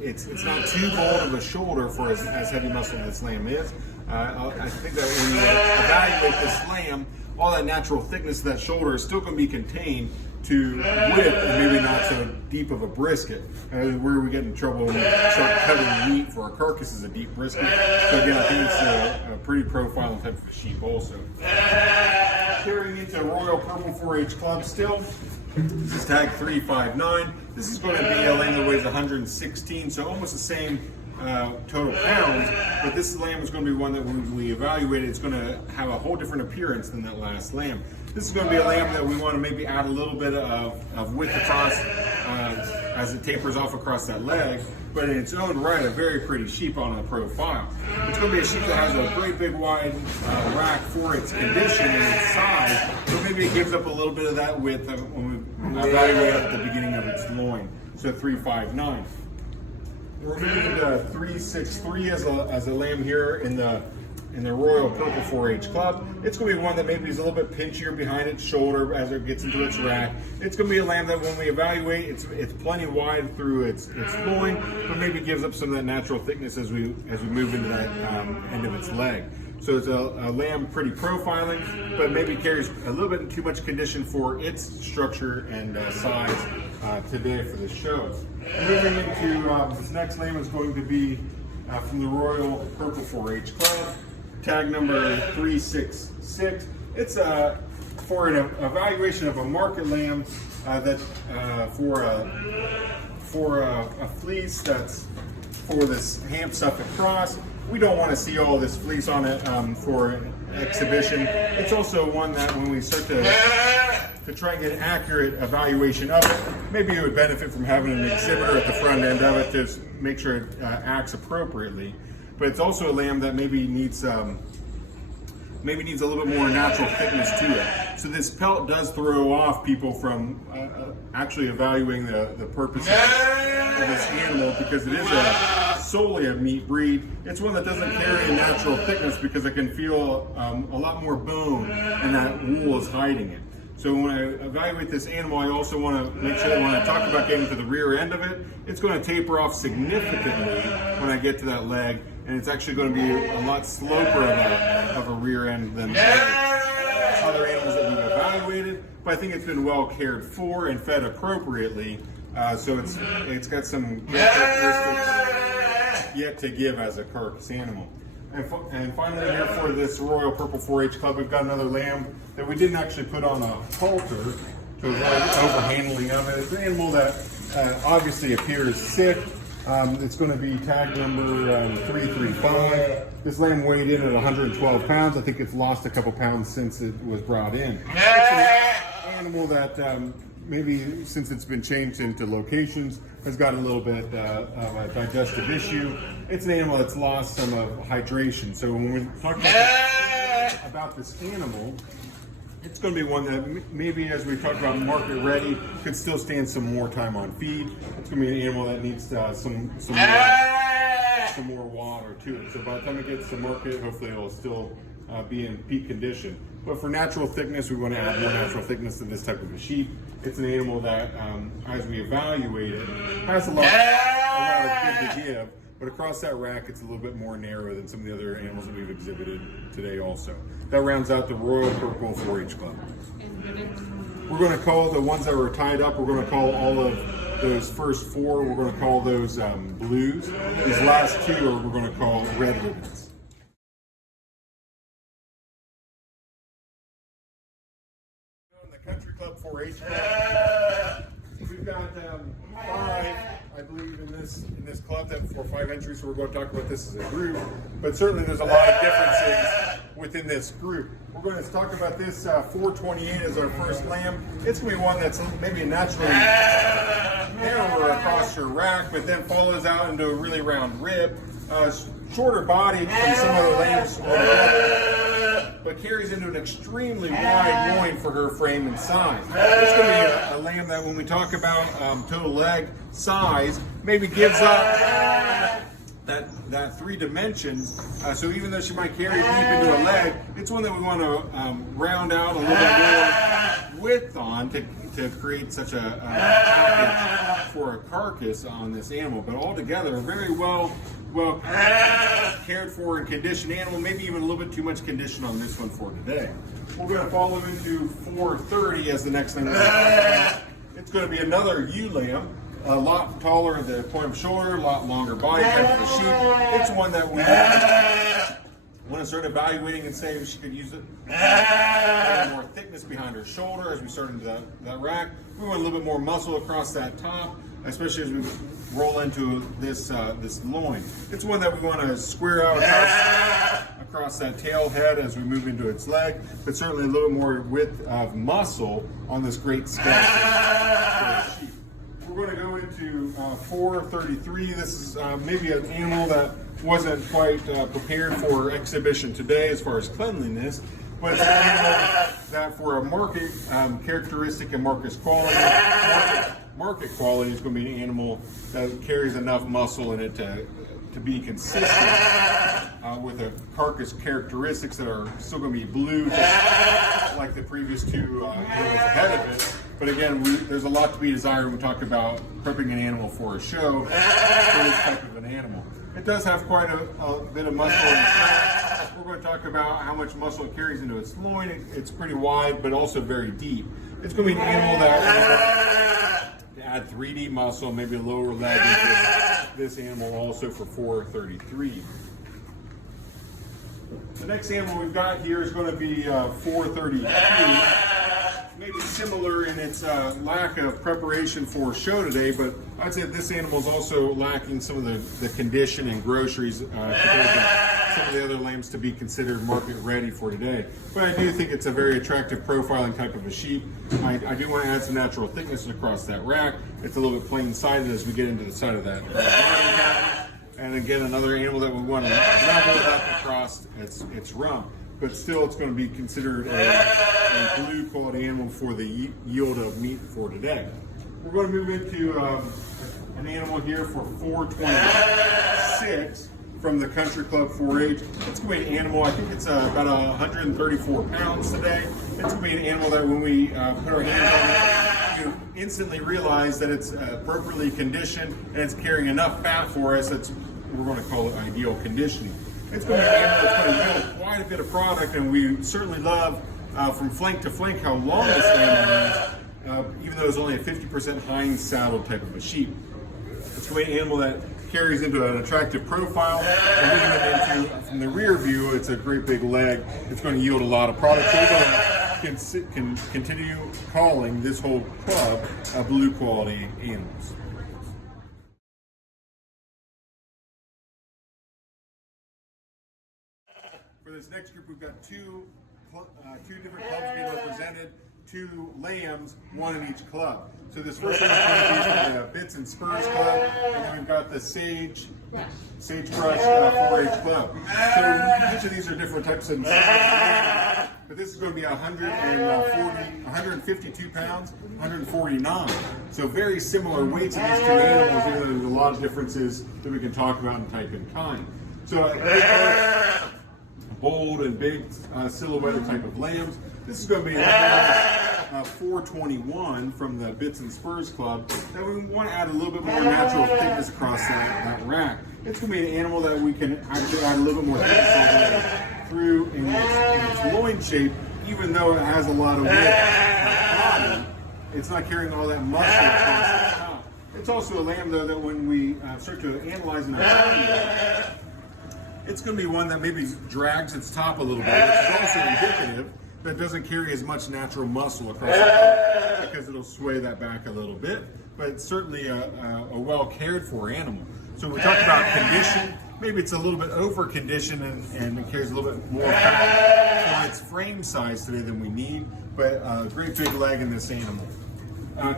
it's not too bold of a shoulder for as heavy muscle this lamb is. I think that when you evaluate this lamb, all that natural thickness of that shoulder is still going to be contained to width and maybe not so deep of a brisket. Where we get in trouble when we start cutting meat for our carcass is a deep brisket. So again, I think it's a pretty profiling type of sheep also. Carrying into Royal Purple 4-H Club still. This is tag 359. This is going to be a lamb that weighs 116, so almost the same total pounds, but this lamb is going to be one that when we evaluate it, it's going to have a whole different appearance than that last lamb. This is going to be a lamb that we want to maybe add a little bit of width across as it tapers off across that leg, but in its own right, a very pretty sheep on a profile. It's going to be a sheep that has a great big wide rack for its condition and its size, so maybe it gives up a little bit of that width when we evaluate at the beginning of its loin, so 3.59. We're moving to 3.63 as a lamb here in the Royal Purple 4-H Club. It's going to be one that maybe is a little bit pinchier behind its shoulder as it gets into its rack. It's going to be a lamb that when we evaluate, it's plenty wide through its loin, but maybe gives up some of that natural thickness as we move into that end of its leg. So it's a lamb pretty profiling, but maybe carries a little bit too much condition for its structure and size today for the show. Moving into this next lamb is going to be from the Royal Purple 4-H Club. Tag number 366. It's for an evaluation of a market lamb that for a fleece that's for this Ham Suffolk Cross. We don't want to see all this fleece on it for exhibition. It's also one that when we start to try and get an accurate evaluation of it, maybe it would benefit from having an exhibitor at the front end of it to make sure it acts appropriately. But it's also a lamb that maybe needs a little bit more natural thickness to it. So this pelt does throw off people from actually evaluating the purpose of this animal, because it is solely a meat breed. It's one that doesn't carry a natural thickness because I can feel a lot more bone and that wool is hiding it. So when I evaluate this animal, I also want to make sure that when I talk about getting to the rear end of it, it's going to taper off significantly when I get to that leg, and it's actually going to be a lot sloper of a rear end than other animals that we've evaluated. But I think it's been well cared for and fed appropriately, so it's got some good characteristics yet to give as a carcass animal. And finally here for this Royal Purple 4-H Club, we've got another lamb that we didn't actually put on a halter to avoid overhandling of it. It's an animal that obviously appears sick. It's going to be tag number 335. This lamb weighed in at 112 pounds. I think it's lost a couple pounds since it was brought in. It's an animal that maybe since it's been changed into locations has got a little bit of a digestive issue. It's an animal that's lost some of hydration. So when we talk about this animal, it's going to be one that maybe, as we talk about market ready, could still stand some more time on feed. It's going to be an animal that needs some more water to it. So by the time it gets to market, hopefully it'll still be in peak condition. But for natural thickness, we want to add more natural thickness to this type of a sheep. It's an animal that, as we evaluate it, has a lot of good to give. But across that rack, it's a little bit more narrow than some of the other animals that we've exhibited today also. That rounds out the Royal Purple 4-H Club. We're going to call the ones that were tied up, we're going to call all of those first four, we're going to call those blues. These last two we're going to call red ribbons. The Country Club 4-H Club. We've got 5, I believe, in this club that for 5 entries, so we're going to talk about this as a group. But certainly there's a lot of differences within this group. We're going to talk about this 428 as our first lamb. It's going to be one that's maybe naturally narrower across her rack, but then follows out into a really round rib. Shorter body than some other lambs, but carries into an extremely wide loin for her frame and size. It's going to be a lamb that when we talk about total leg size, maybe gives up that 3 dimensions. So even though she might carry deep into a leg, it's one that we want to round out a little bit more width on to create such a package for a carcass on this animal. But altogether, a very well cared for and conditioned animal, maybe even a little bit too much condition on this one for today. We're going to follow into 430 as the next thing. It's going to be another ewe lamb, a lot taller at the point of shoulder, a lot longer body type of a sheep. It's one that we want to start evaluating and say she could use it. A little more thickness behind her shoulder as we start into that rack. We want a little bit more muscle across that top, especially as we roll into this this loin. It's one that we want to square out across that tail head as we move into its leg, but certainly a little more width of muscle on this great skeleton sheep. We're going to go into 433. This is maybe an animal that wasn't quite prepared for exhibition today as far as cleanliness, but it's an animal that for a market characteristic and market quality is going to be an animal that carries enough muscle in it to be consistent with a carcass characteristics that are still going to be blue, just like the previous two animals ahead of it. But again, there's a lot to be desired when we talk about prepping an animal for a show for this type of an animal. It does have quite a bit of muscle in its back. We're going to talk about how much muscle it carries into its loin. It's pretty wide, but also very deep. It's going to be an animal that add 3D muscle, maybe a lower leg into this animal also for 433. The next animal we've got here is going to be 432. Maybe similar in its lack of preparation for show today, but I'd say this animal is also lacking some of the condition and groceries compared to some of the other lambs to be considered market ready for today. But I do think it's a very attractive profiling type of a sheep. I do want to add some natural thickness across that rack. It's a little bit plain sided as we get into the side of that. And again, another animal that we want to level it up across its rump. But still, it's going to be considered a blue quality animal for the yield of meat for today. We're going to move into an animal here for 426 from the Country Club 4-H. It's going to be an animal, I think it's about 134 pounds today. It's going to be an animal that when we put our hands on it, you instantly realize that it's appropriately conditioned and it's carrying enough fat for us. We're going to call it ideal conditioning. It's going to be an animal that's going to yield quite a bit of product, and we certainly love from flank to flank how long this animal is, even though it's only a 50% hind saddle type of a sheep. It's going to be an animal that carries into an attractive profile, and moving it into from the rear view, it's a great big leg. It's going to yield a lot of product. So we're going to continue calling this whole club blue quality animals. For this next group, we've got two different clubs being represented, 2 lambs, 1 in each club. So this first one is going to be the Bits and Spurs Club, and then we've got the Sagebrush 4-H Club. So each of these are different types of but this is going to be 152 pounds, 149. So very similar weights in these two animals, even though there's a lot of differences that we can talk about in type and kind. So bold and big silhouetted type of lambs. This is going to be a 421 from the Bits and Spurs Club that we want to add a little bit more natural thickness across that rack. It's going to be an animal that we can actually add a little bit more thickness all the way through in its loin shape, even though it has a lot of weight body. It's not carrying all that muscle across the top. It's also a lamb, though, that when we start to analyze in our it's going to be one that maybe drags its top a little bit, which is also indicative that it doesn't carry as much natural muscle across the top because it'll sway that back a little bit, but it's certainly a well cared for animal. So when we talk about condition, maybe it's a little bit over conditioned and it carries a little bit more fat for its frame size today than we need, but a great big leg in this animal.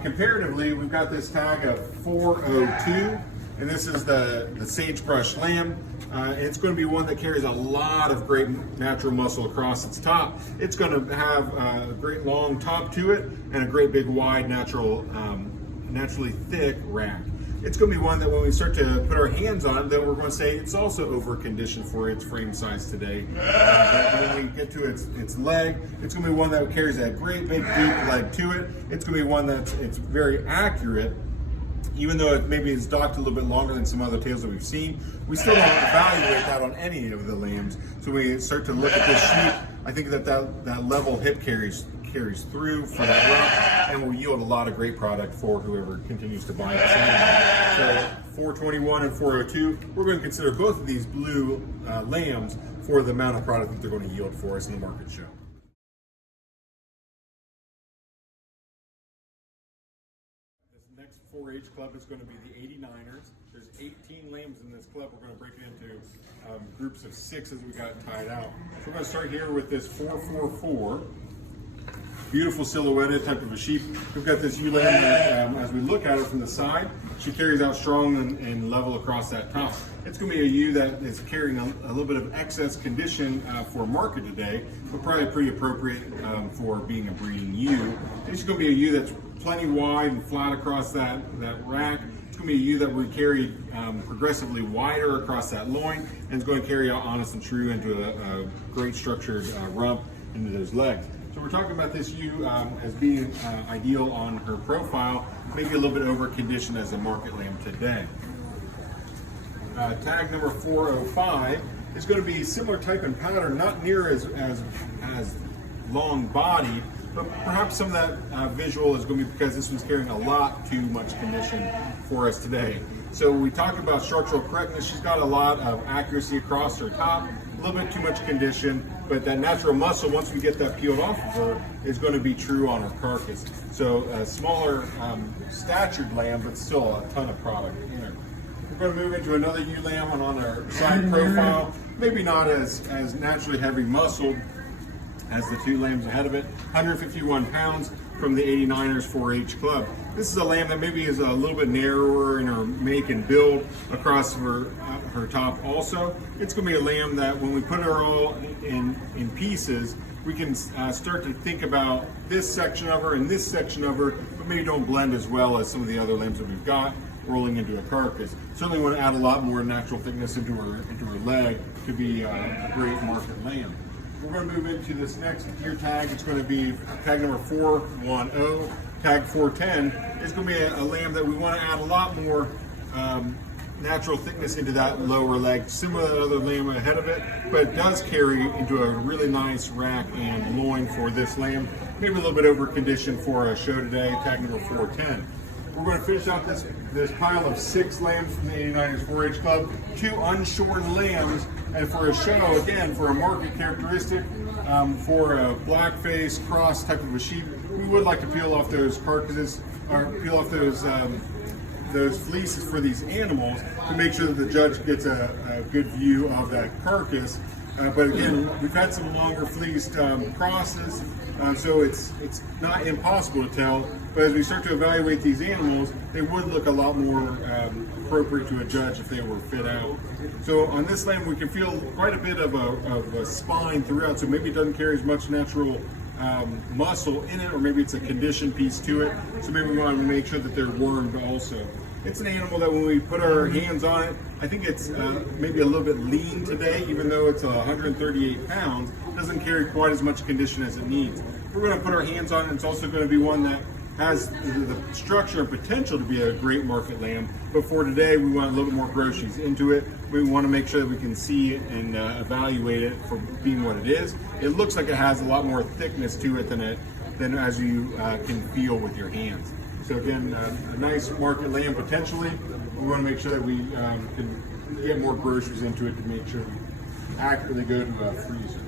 Comparatively, we've got this tag of 402. And this is the Sagebrush lamb. It's going to be one that carries a lot of great natural muscle across its top. It's going to have a great long top to it and a great big wide naturally thick rack. It's going to be one that when we start to put our hands on it, then we're going to say it's also over conditioned for its frame size today. But when we get to its leg, it's going to be one that carries a great big deep leg to it. It's going to be one that's very accurate. Even though it maybe is docked a little bit longer than some other tails that we've seen, we still don't evaluate that on any of the lambs. So when we start to look at this sheep, I think that level hip carries through for that rump and will yield a lot of great product for whoever continues to buy this animal. So 421 and 402, we're going to consider both of these blue lambs for the amount of product that they're going to yield for us in the market show. Next 4-H club is going to be the 89ers. There's 18 lambs in this club. We're going to break it into groups of 6 as we got tied out. So we're going to start here with this 444. Beautiful silhouetted type of a sheep. We've got this ewe lamb that, as we look at it from the side, she carries out strong and level across that top. It's going to be a ewe that is carrying a little bit of excess condition for market today, but probably pretty appropriate for being a breeding ewe. It's going to be a ewe that's plenty wide and flat across that rack. It's going to be a ewe that we carry progressively wider across that loin, and it's going to carry out honest and true into a great structured rump into those legs. So we're talking about this ewe as being ideal on her profile, maybe a little bit over conditioned as a market lamb today. Tag number 405 is going to be similar type and pattern, not near as long bodied, but perhaps some of that visual is going to be because this one's carrying a lot too much condition for us today. So we talk about structural correctness. She's got a lot of accuracy across her top, a little bit too much condition, but that natural muscle, once we get that peeled off of her, is going to be true on her carcass. So a smaller statured lamb, but still a ton of product in her. We're going to move into another ewe lamb on our side profile, maybe not as naturally heavy muscled as the 2 lambs ahead of it. 151 pounds from the 89ers 4-H club. This is a lamb that maybe is a little bit narrower in her make and build across her top also. It's going to be a lamb that when we put her all in pieces, we can start to think about this section of her and this section of her, but maybe don't blend as well as some of the other lambs that we've got rolling into a carcass. Certainly want to add a lot more natural thickness into her leg to be a great market lamb. We're going to move into this next ear tag. It's going to be tag number 410. Tag 410 is going to be a lamb that we want to add a lot more natural thickness into that lower leg, similar to the other lamb ahead of it, but it does carry into a really nice rack and loin for this lamb. Maybe a little bit over condition for a show today. Tag number 410. We're going to finish out this pile of 6 lambs from the 89ers 4-H club, 2 unshorn lambs, and for a show, again, for a market characteristic, for a black face cross type of a sheep, we would like to peel off those carcasses, or peel off those fleeces for these animals to make sure that the judge gets a good view of that carcass. But again, we've had some longer fleeced crosses, so it's not impossible to tell. But as we start to evaluate these animals, they would look a lot more appropriate to a judge if they were fit out. So on this lamb, we can feel quite a bit of a spine throughout, so maybe it doesn't carry as much natural muscle in it, or maybe it's a conditioned piece to it. So maybe we want to make sure that they're wormed also. It's an animal that when we put our hands on it, I think it's maybe a little bit lean today, even though it's 138 pounds, it doesn't carry quite as much condition as it needs. We're going to put our hands on it. It's also going to be one that has the structure and potential to be a great market lamb, but for today we want a little bit more groceries into it. We want to make sure that we can see it and evaluate it for being what it is. It looks like it has a lot more thickness to it than as you can feel with your hands. So again, a nice market lamb potentially. We want to make sure that we can get more groceries into it to make sure we accurately go to a freezer.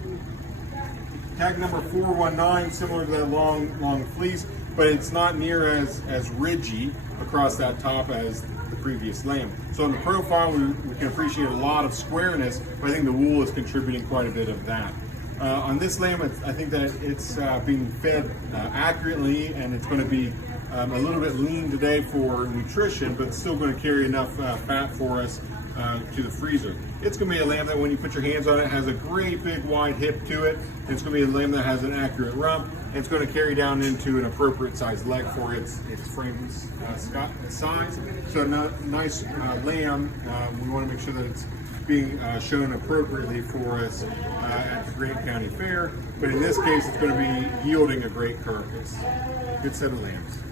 Tag number 419, similar to that long fleece, but it's not near as ridgy across that top as the previous lamb. So on the profile, we can appreciate a lot of squareness, but I think the wool is contributing quite a bit of that. On this lamb, I think that it's being fed accurately, and it's going to be a little bit lean today for nutrition, but still going to carry enough fat for us to the freezer. It's going to be a lamb that when you put your hands on it, has a great big wide hip to it. It's going to be a lamb that has an accurate rump, and it's going to carry down into an appropriate sized leg for its frame size. So a nice lamb. We want to make sure that it's being shown appropriately for us at the Grant County Fair, but in this case it's going to be yielding a great carcass. Good set of lambs.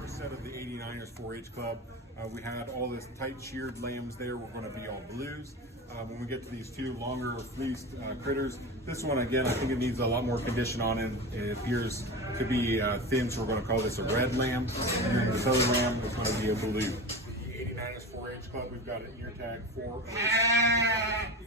First set of the 89ers 4-H club. We had all this tight sheared lambs there. We're going to be all blues. When we get to these 2 longer fleeced critters, this one again, I think it needs a lot more condition on it. It appears to be thin, so we're going to call this a red lamb. And then this other lamb is going to be a blue. 89ers 4-H club, we've got an ear tag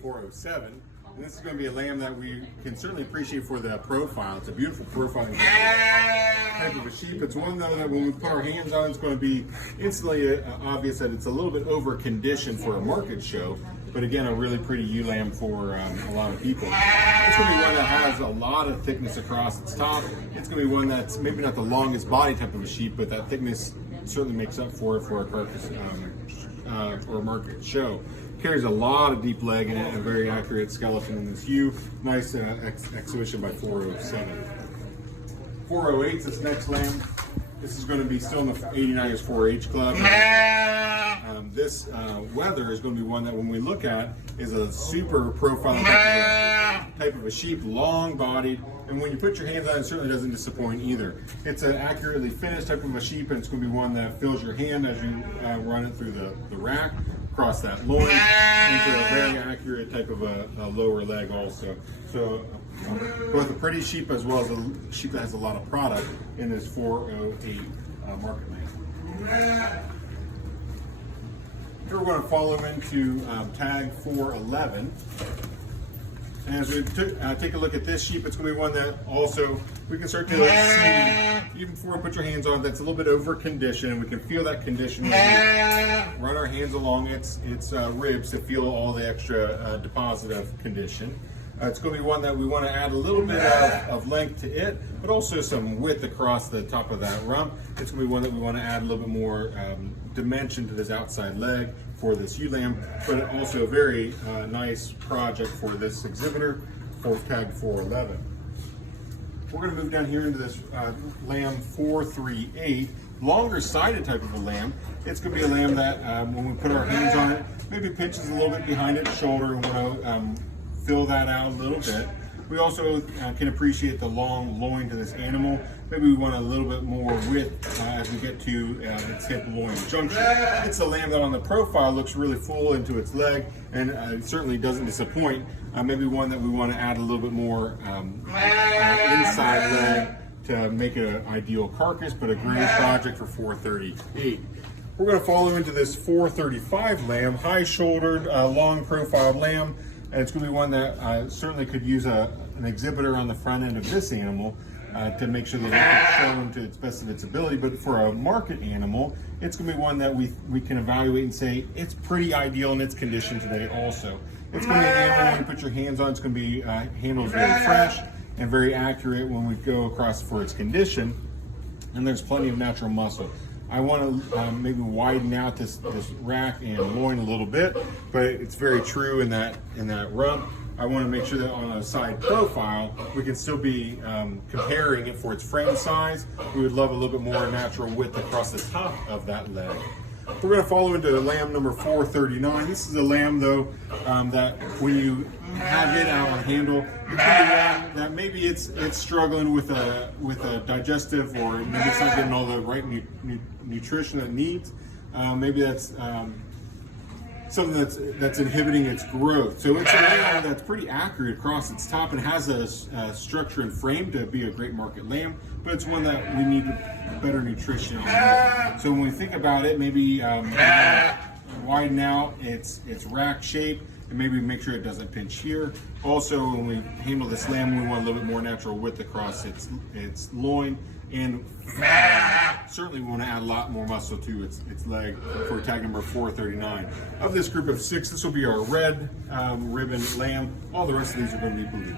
407. And this is going to be a lamb that we can certainly appreciate for the profile. It's a beautiful profile type of a sheep. It's one though that when we put our hands on, it's going to be instantly obvious that it's a little bit over conditioned for a market show. But again, a really pretty ewe lamb for a lot of people. It's going to be one that has a lot of thickness across its top. It's going to be one that's maybe not the longest body type of a sheep, but that thickness certainly makes up for it for a carcass or a market show. Carries a lot of deep leg in it and a very accurate skeleton in this ewe. Nice exhibition by 407. 408 is this next lamb. This is going to be still in the 89ers 4-H club. This wether is going to be one that when we look at is a super profile type of a sheep, long bodied, and when you put your hands on it, it certainly doesn't disappoint either. It's an accurately finished type of a sheep, and it's going to be one that fills your hand as you run it through the rack, across that loin, into a very accurate type of a lower leg also. So both a pretty sheep as well as a sheep that has a lot of product in this 408 market land. Here we're going to follow into tag 411. And as we take a look at this sheep, it's going to be one that also we can start to see, even before we put your hands on it, that's a little bit over conditioned. We can feel that condition when we run our hands along its ribs to feel all the extra deposit of condition. It's going to be one that we want to add a little bit of length to it, but also some width across the top of that rump. It's going to be one that we want to add a little bit more dimension to this outside leg for this ewe lamb, but also a very nice project for this exhibitor for tag 411. We're going to move down here into this lamb 438, longer sided type of a lamb. It's going to be a lamb that when we put our hands on it, maybe pinches a little bit behind its shoulder and want to fill that out a little bit. We also can appreciate the long loin to this animal. Maybe we want a little bit more width as we get to its hip loin junction. It's a lamb that on the profile looks really full into its leg and it certainly doesn't disappoint. Maybe one that we want to add a little bit more inside leg to make it an ideal carcass, but a great project for 438. We're going to follow into this 435 lamb, high-shouldered, long-profiled lamb. And it's going to be one that certainly could use an exhibitor on the front end of this animal to make sure that it's shown to its best of its ability. But for a market animal, it's going to be one that we can evaluate and say it's pretty ideal in its condition today also. It's going to be an animal when you put your hands on, it's going to be handled very fresh and very accurate when we go across for its condition. And there's plenty of natural muscle. I want to maybe widen out this rack and loin a little bit, but it's very true in that rump. I want to make sure that on a side profile, we can still be comparing it for its frame size. We would love a little bit more natural width across the top of that leg. We're going to follow into lamb number 439. This is a lamb, though, that when you have it out on handle, that maybe it's struggling with a digestive, or maybe it's not getting all the right nutrition it needs. Maybe that's something that's inhibiting its growth. So it's a lamb that's pretty accurate across its top and has a structure and frame to be a great market lamb, but it's one that we need better nutrition on. So when we think about it, maybe widen out its rack shape and maybe make sure it doesn't pinch here. Also, when we handle this lamb, we want a little bit more natural width across its loin, and certainly we want to add a lot more muscle to its leg for tag number 439. Of this group of 6, this will be our red ribbon lamb. All the rest of these are going to be blue.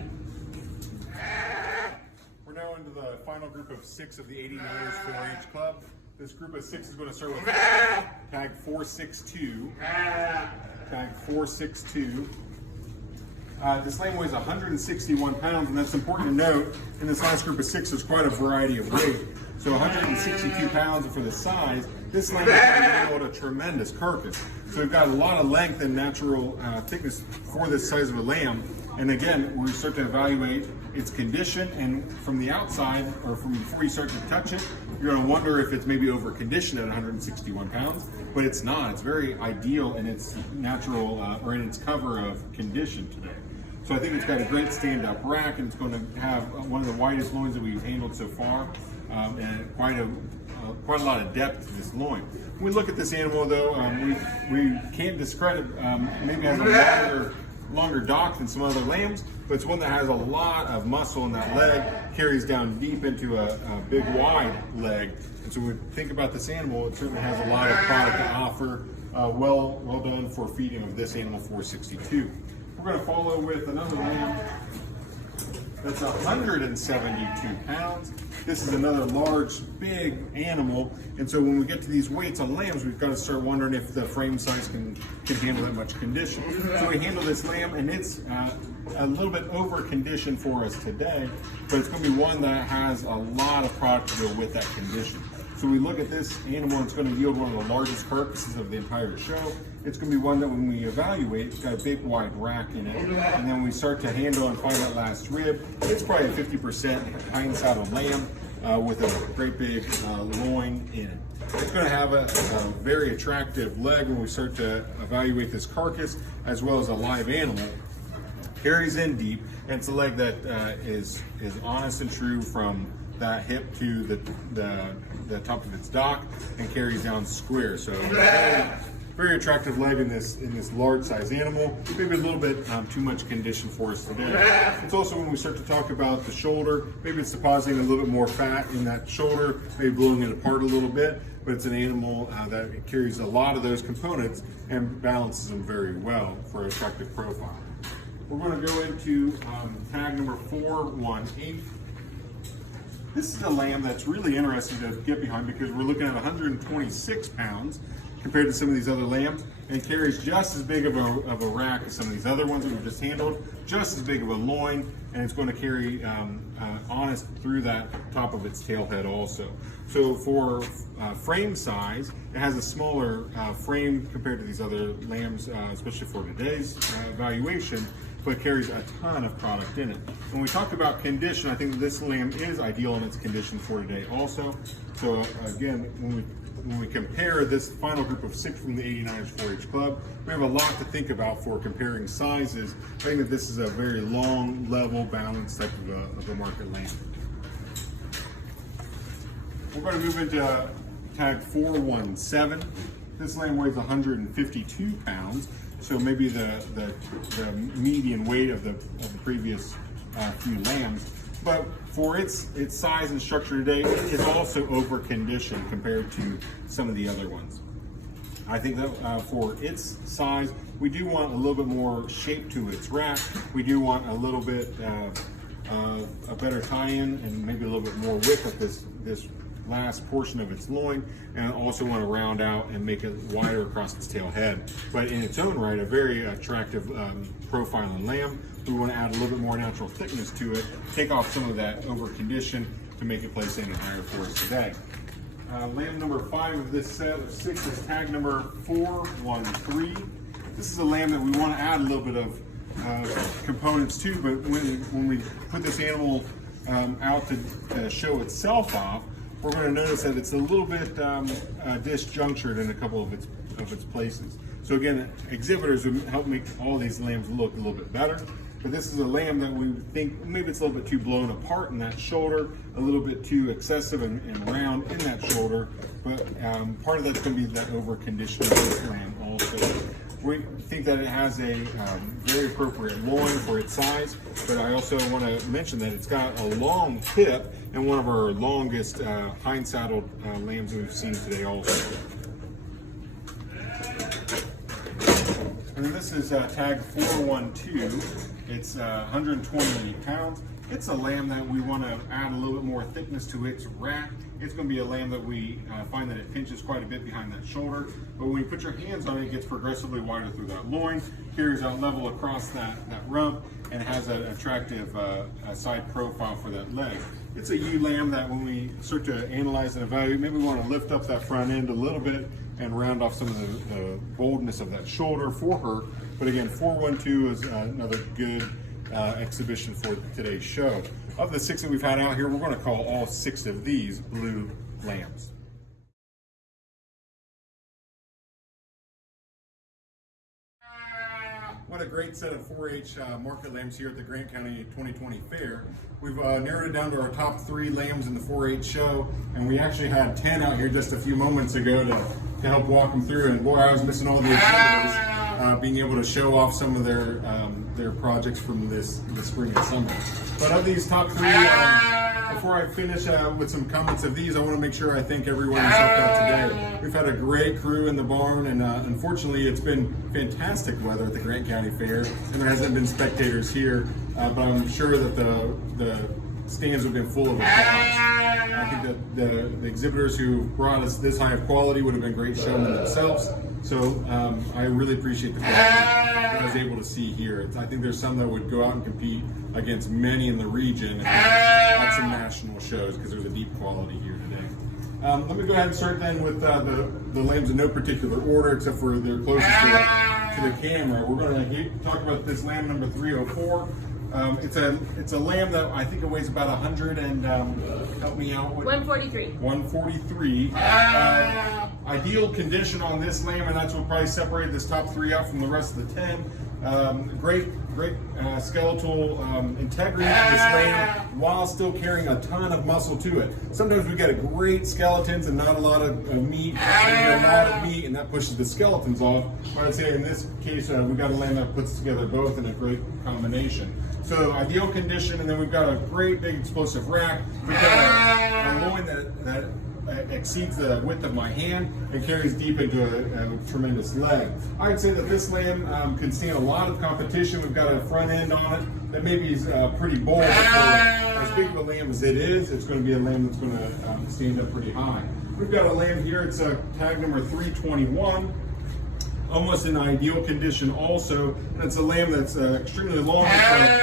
We're now into the final group of 6 of the 89ers 4-H club. This group of 6 is going to start with tag 462. Tag 462. This lamb weighs 161 pounds, and that's important to note. In this last group of 6, there's quite a variety of weight. So 162 pounds, and for the size, this lamb is going to build a tremendous carcass. So we've got a lot of length and natural thickness for this size of a lamb. And again, we start to evaluate its condition, and from the outside, or from before you start to touch it, you're going to wonder if it's maybe over conditioned at 161 pounds, but it's not. It's very ideal in its natural, or in its cover of condition today. So I think it's got a great stand-up rack, and it's going to have one of the widest loins that we've handled so far, and quite a lot of depth to this loin. When we look at this animal, though, we can't discredit maybe has a longer longer dock than some other lambs, but it's one that has a lot of muscle in that leg, carries down deep into a big wide leg. And so when we think about this animal, it certainly has a lot of product to offer. Well done for feeding of this animal 462. We're going to follow with another lamb that's 172 pounds. This is another large, big animal. And so when we get to these weights on lambs, we've got to start wondering if the frame size can handle that much condition. So we handle this lamb, and it's a little bit over conditioned for us today, but it's going to be one that has a lot of product to go with that condition. So we look at this animal, it's going to yield one of the largest carcasses of the entire show. It's going to be one that when we evaluate, it's got a big wide rack in it. And then we start to handle and find that last rib. It's probably a 50% hind saddle lamb with a great big loin in it. It's going to have a very attractive leg when we start to evaluate this carcass, as well as a live animal. Carries in deep, and it's a leg that is honest and true from that hip to the top of its dock, and carries down square. So very attractive leg in this large size animal. Maybe a little bit too much condition for us today. It's also when we start to talk about the shoulder, maybe it's depositing a little bit more fat in that shoulder, maybe blowing it apart a little bit, but it's an animal that carries a lot of those components and balances them very well for an attractive profile. We're going to go into tag number 418. This is a lamb that's really interesting to get behind because we're looking at 126 pounds compared to some of these other lambs, and it carries just as big of a rack as some of these other ones that we've just handled, just as big of a loin, and it's going to carry honest through that top of its tail head also. So for frame size, it has a smaller frame compared to these other lambs, especially for today's evaluation, but carries a ton of product in it. When we talk about condition, I think that this lamb is ideal in its condition for today also. So again, when we compare this final group of 6 from the 89ers 4-H Club, we have a lot to think about for comparing sizes. I think that this is a very long, level, balanced type of a market lamb. We're going to move into tag 417. This lamb weighs 152 pounds. So maybe the median weight of the previous few lambs, but for its size and structure today, it is also over conditioned compared to some of the other ones. I think that for its size, we do want a little bit more shape to its rack. We do want a little bit a better tie-in and maybe a little bit more width of this last portion of its loin, and also want to round out and make it wider across its tail head. But in its own right, a very attractive profile in lamb. We want to add a little bit more natural thickness to it, take off some of that over condition to make it place in higher for us today. Lamb number 5 of this set of 6 is tag number 413. This is a lamb that we want to add a little bit of components to, but when we put this animal out to show itself off, we're going to notice that it's a little bit disjunctured in a couple of its places. So again, exhibitors would help make all these lambs look a little bit better. But this is a lamb that we think maybe it's a little bit too blown apart in that shoulder, a little bit too excessive and round in that shoulder. But part of that's going to be that over conditioning of this lamb also. We think that it has a very appropriate loin for its size, but I also want to mention that it's got a long hip and one of our longest hind saddled lambs that we've seen today also. And then this is tag 412. It's 128 pounds. It's a lamb that we want to add a little bit more thickness to its rack. It's going to be a lamb that we find that it pinches quite a bit behind that shoulder. But when you put your hands on it, it gets progressively wider through that loin, carries out level across that rump, and has an attractive side profile for that leg. It's a ewe lamb that when we start to analyze and evaluate, maybe we want to lift up that front end a little bit and round off some of the boldness of that shoulder for her. But again, 412 is another good exhibition for today's show. Of the 6 that we've had out here, we're going to call all 6 of these blue lambs. What a great set of 4-H market lambs here at the Grant County 2020 Fair. We've narrowed it down to our top 3 lambs in the 4-H show, and we actually had 10 out here just a few moments ago to help walk them through, and boy, I was missing all the exhibitors. being able to show off some of their projects from this spring and summer. But of these top three, before I finish with some comments of these, I want to make sure I thank everyone who's helped out today. We've had a great crew in the barn, and unfortunately it's been fantastic weather at the Grant County Fair, and there hasn't been spectators here, but I'm sure that the stands have been full of applause. I think that the exhibitors who brought us this high of quality would have been great showmen themselves. So I really appreciate the quality that I was able to see here. I think there's some that would go out and compete against many in the region at some national shows because there's a deep quality here today. Let me go ahead and start then with the lambs in no particular order except for they're closest to the camera. We're going to talk about this lamb number 304. It's a lamb that I think it weighs about 100 and help me out with 143. 143. Ideal condition on this lamb, and that's what probably separated this top three out from the rest of the 10. Great skeletal integrity to this lamb while still carrying a ton of muscle to it. Sometimes we get a great skeletons and not a lot of meat, we get a lot of meat and that pushes the skeletons off. But I'd say in this case we got a lamb that puts together both in a great combination. So ideal condition, and then we've got a great big explosive rack. We've got a loin that exceeds the width of my hand and carries deep into a tremendous leg. I'd say that this lamb can stand a lot of competition. We've got a front end on it that maybe is pretty bold, but for as big of a lamb as it is, it's going to be a lamb that's going to stand up pretty high. We've got a lamb here, it's tag number 321. Almost in ideal condition also, and it's a lamb that's extremely long from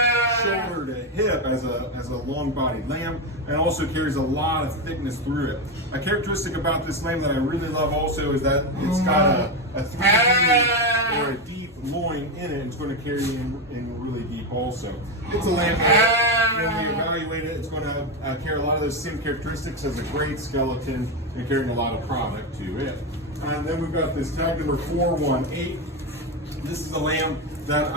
shoulder to hip as a long-bodied lamb, and also carries a lot of thickness through it. A characteristic about this lamb that I really love also is that it's got a 3D or a deep loin in it. It's going to carry in really deep also. It's a lamb that when we evaluate it, it's going to carry a lot of those same characteristics as a great skeleton and carrying a lot of product to it. And then we've got this tag number 418. This is a lamb that,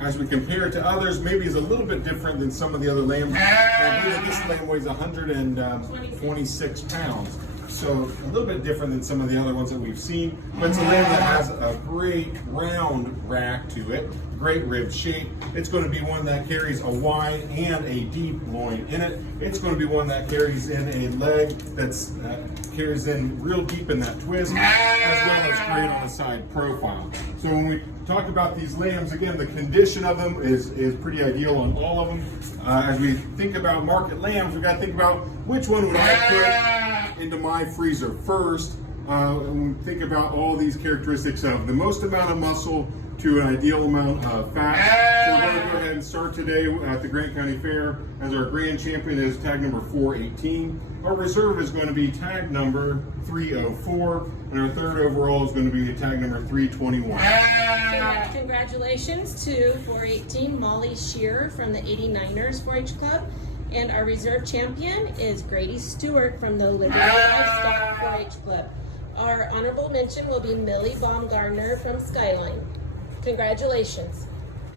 as we compare it to others, maybe is a little bit different than some of the other lambs. I believe that this lamb weighs 126 pounds. So a little bit different than some of the other ones that we've seen. But it's a lamb that has a great round rack to it, great rib shape. It's going to be one that carries a wide and a deep loin in it. It's going to be one that carries in a leg that's carries in real deep in that twist, as well as great on the side profile. So when we talk about these lambs, again, the condition of them is pretty ideal on all of them. As we think about market lambs, we've got to think about which one would I put into my freezer first. And we think about all these characteristics of the most amount of muscle to an ideal amount of fat. So we're going to go ahead and start today at the Grant County Fair as our grand champion is tag number 418. Our reserve is going to be tag number 304, and our third overall is going to be tag number 321. Congratulations to 418 Molly Shearer from the 89ers 4-H Club. And our reserve champion is Grady Stewart from the Liberty Livestock 4-H Club. Our honorable mention will be Millie Baumgartner from Skyline. Congratulations.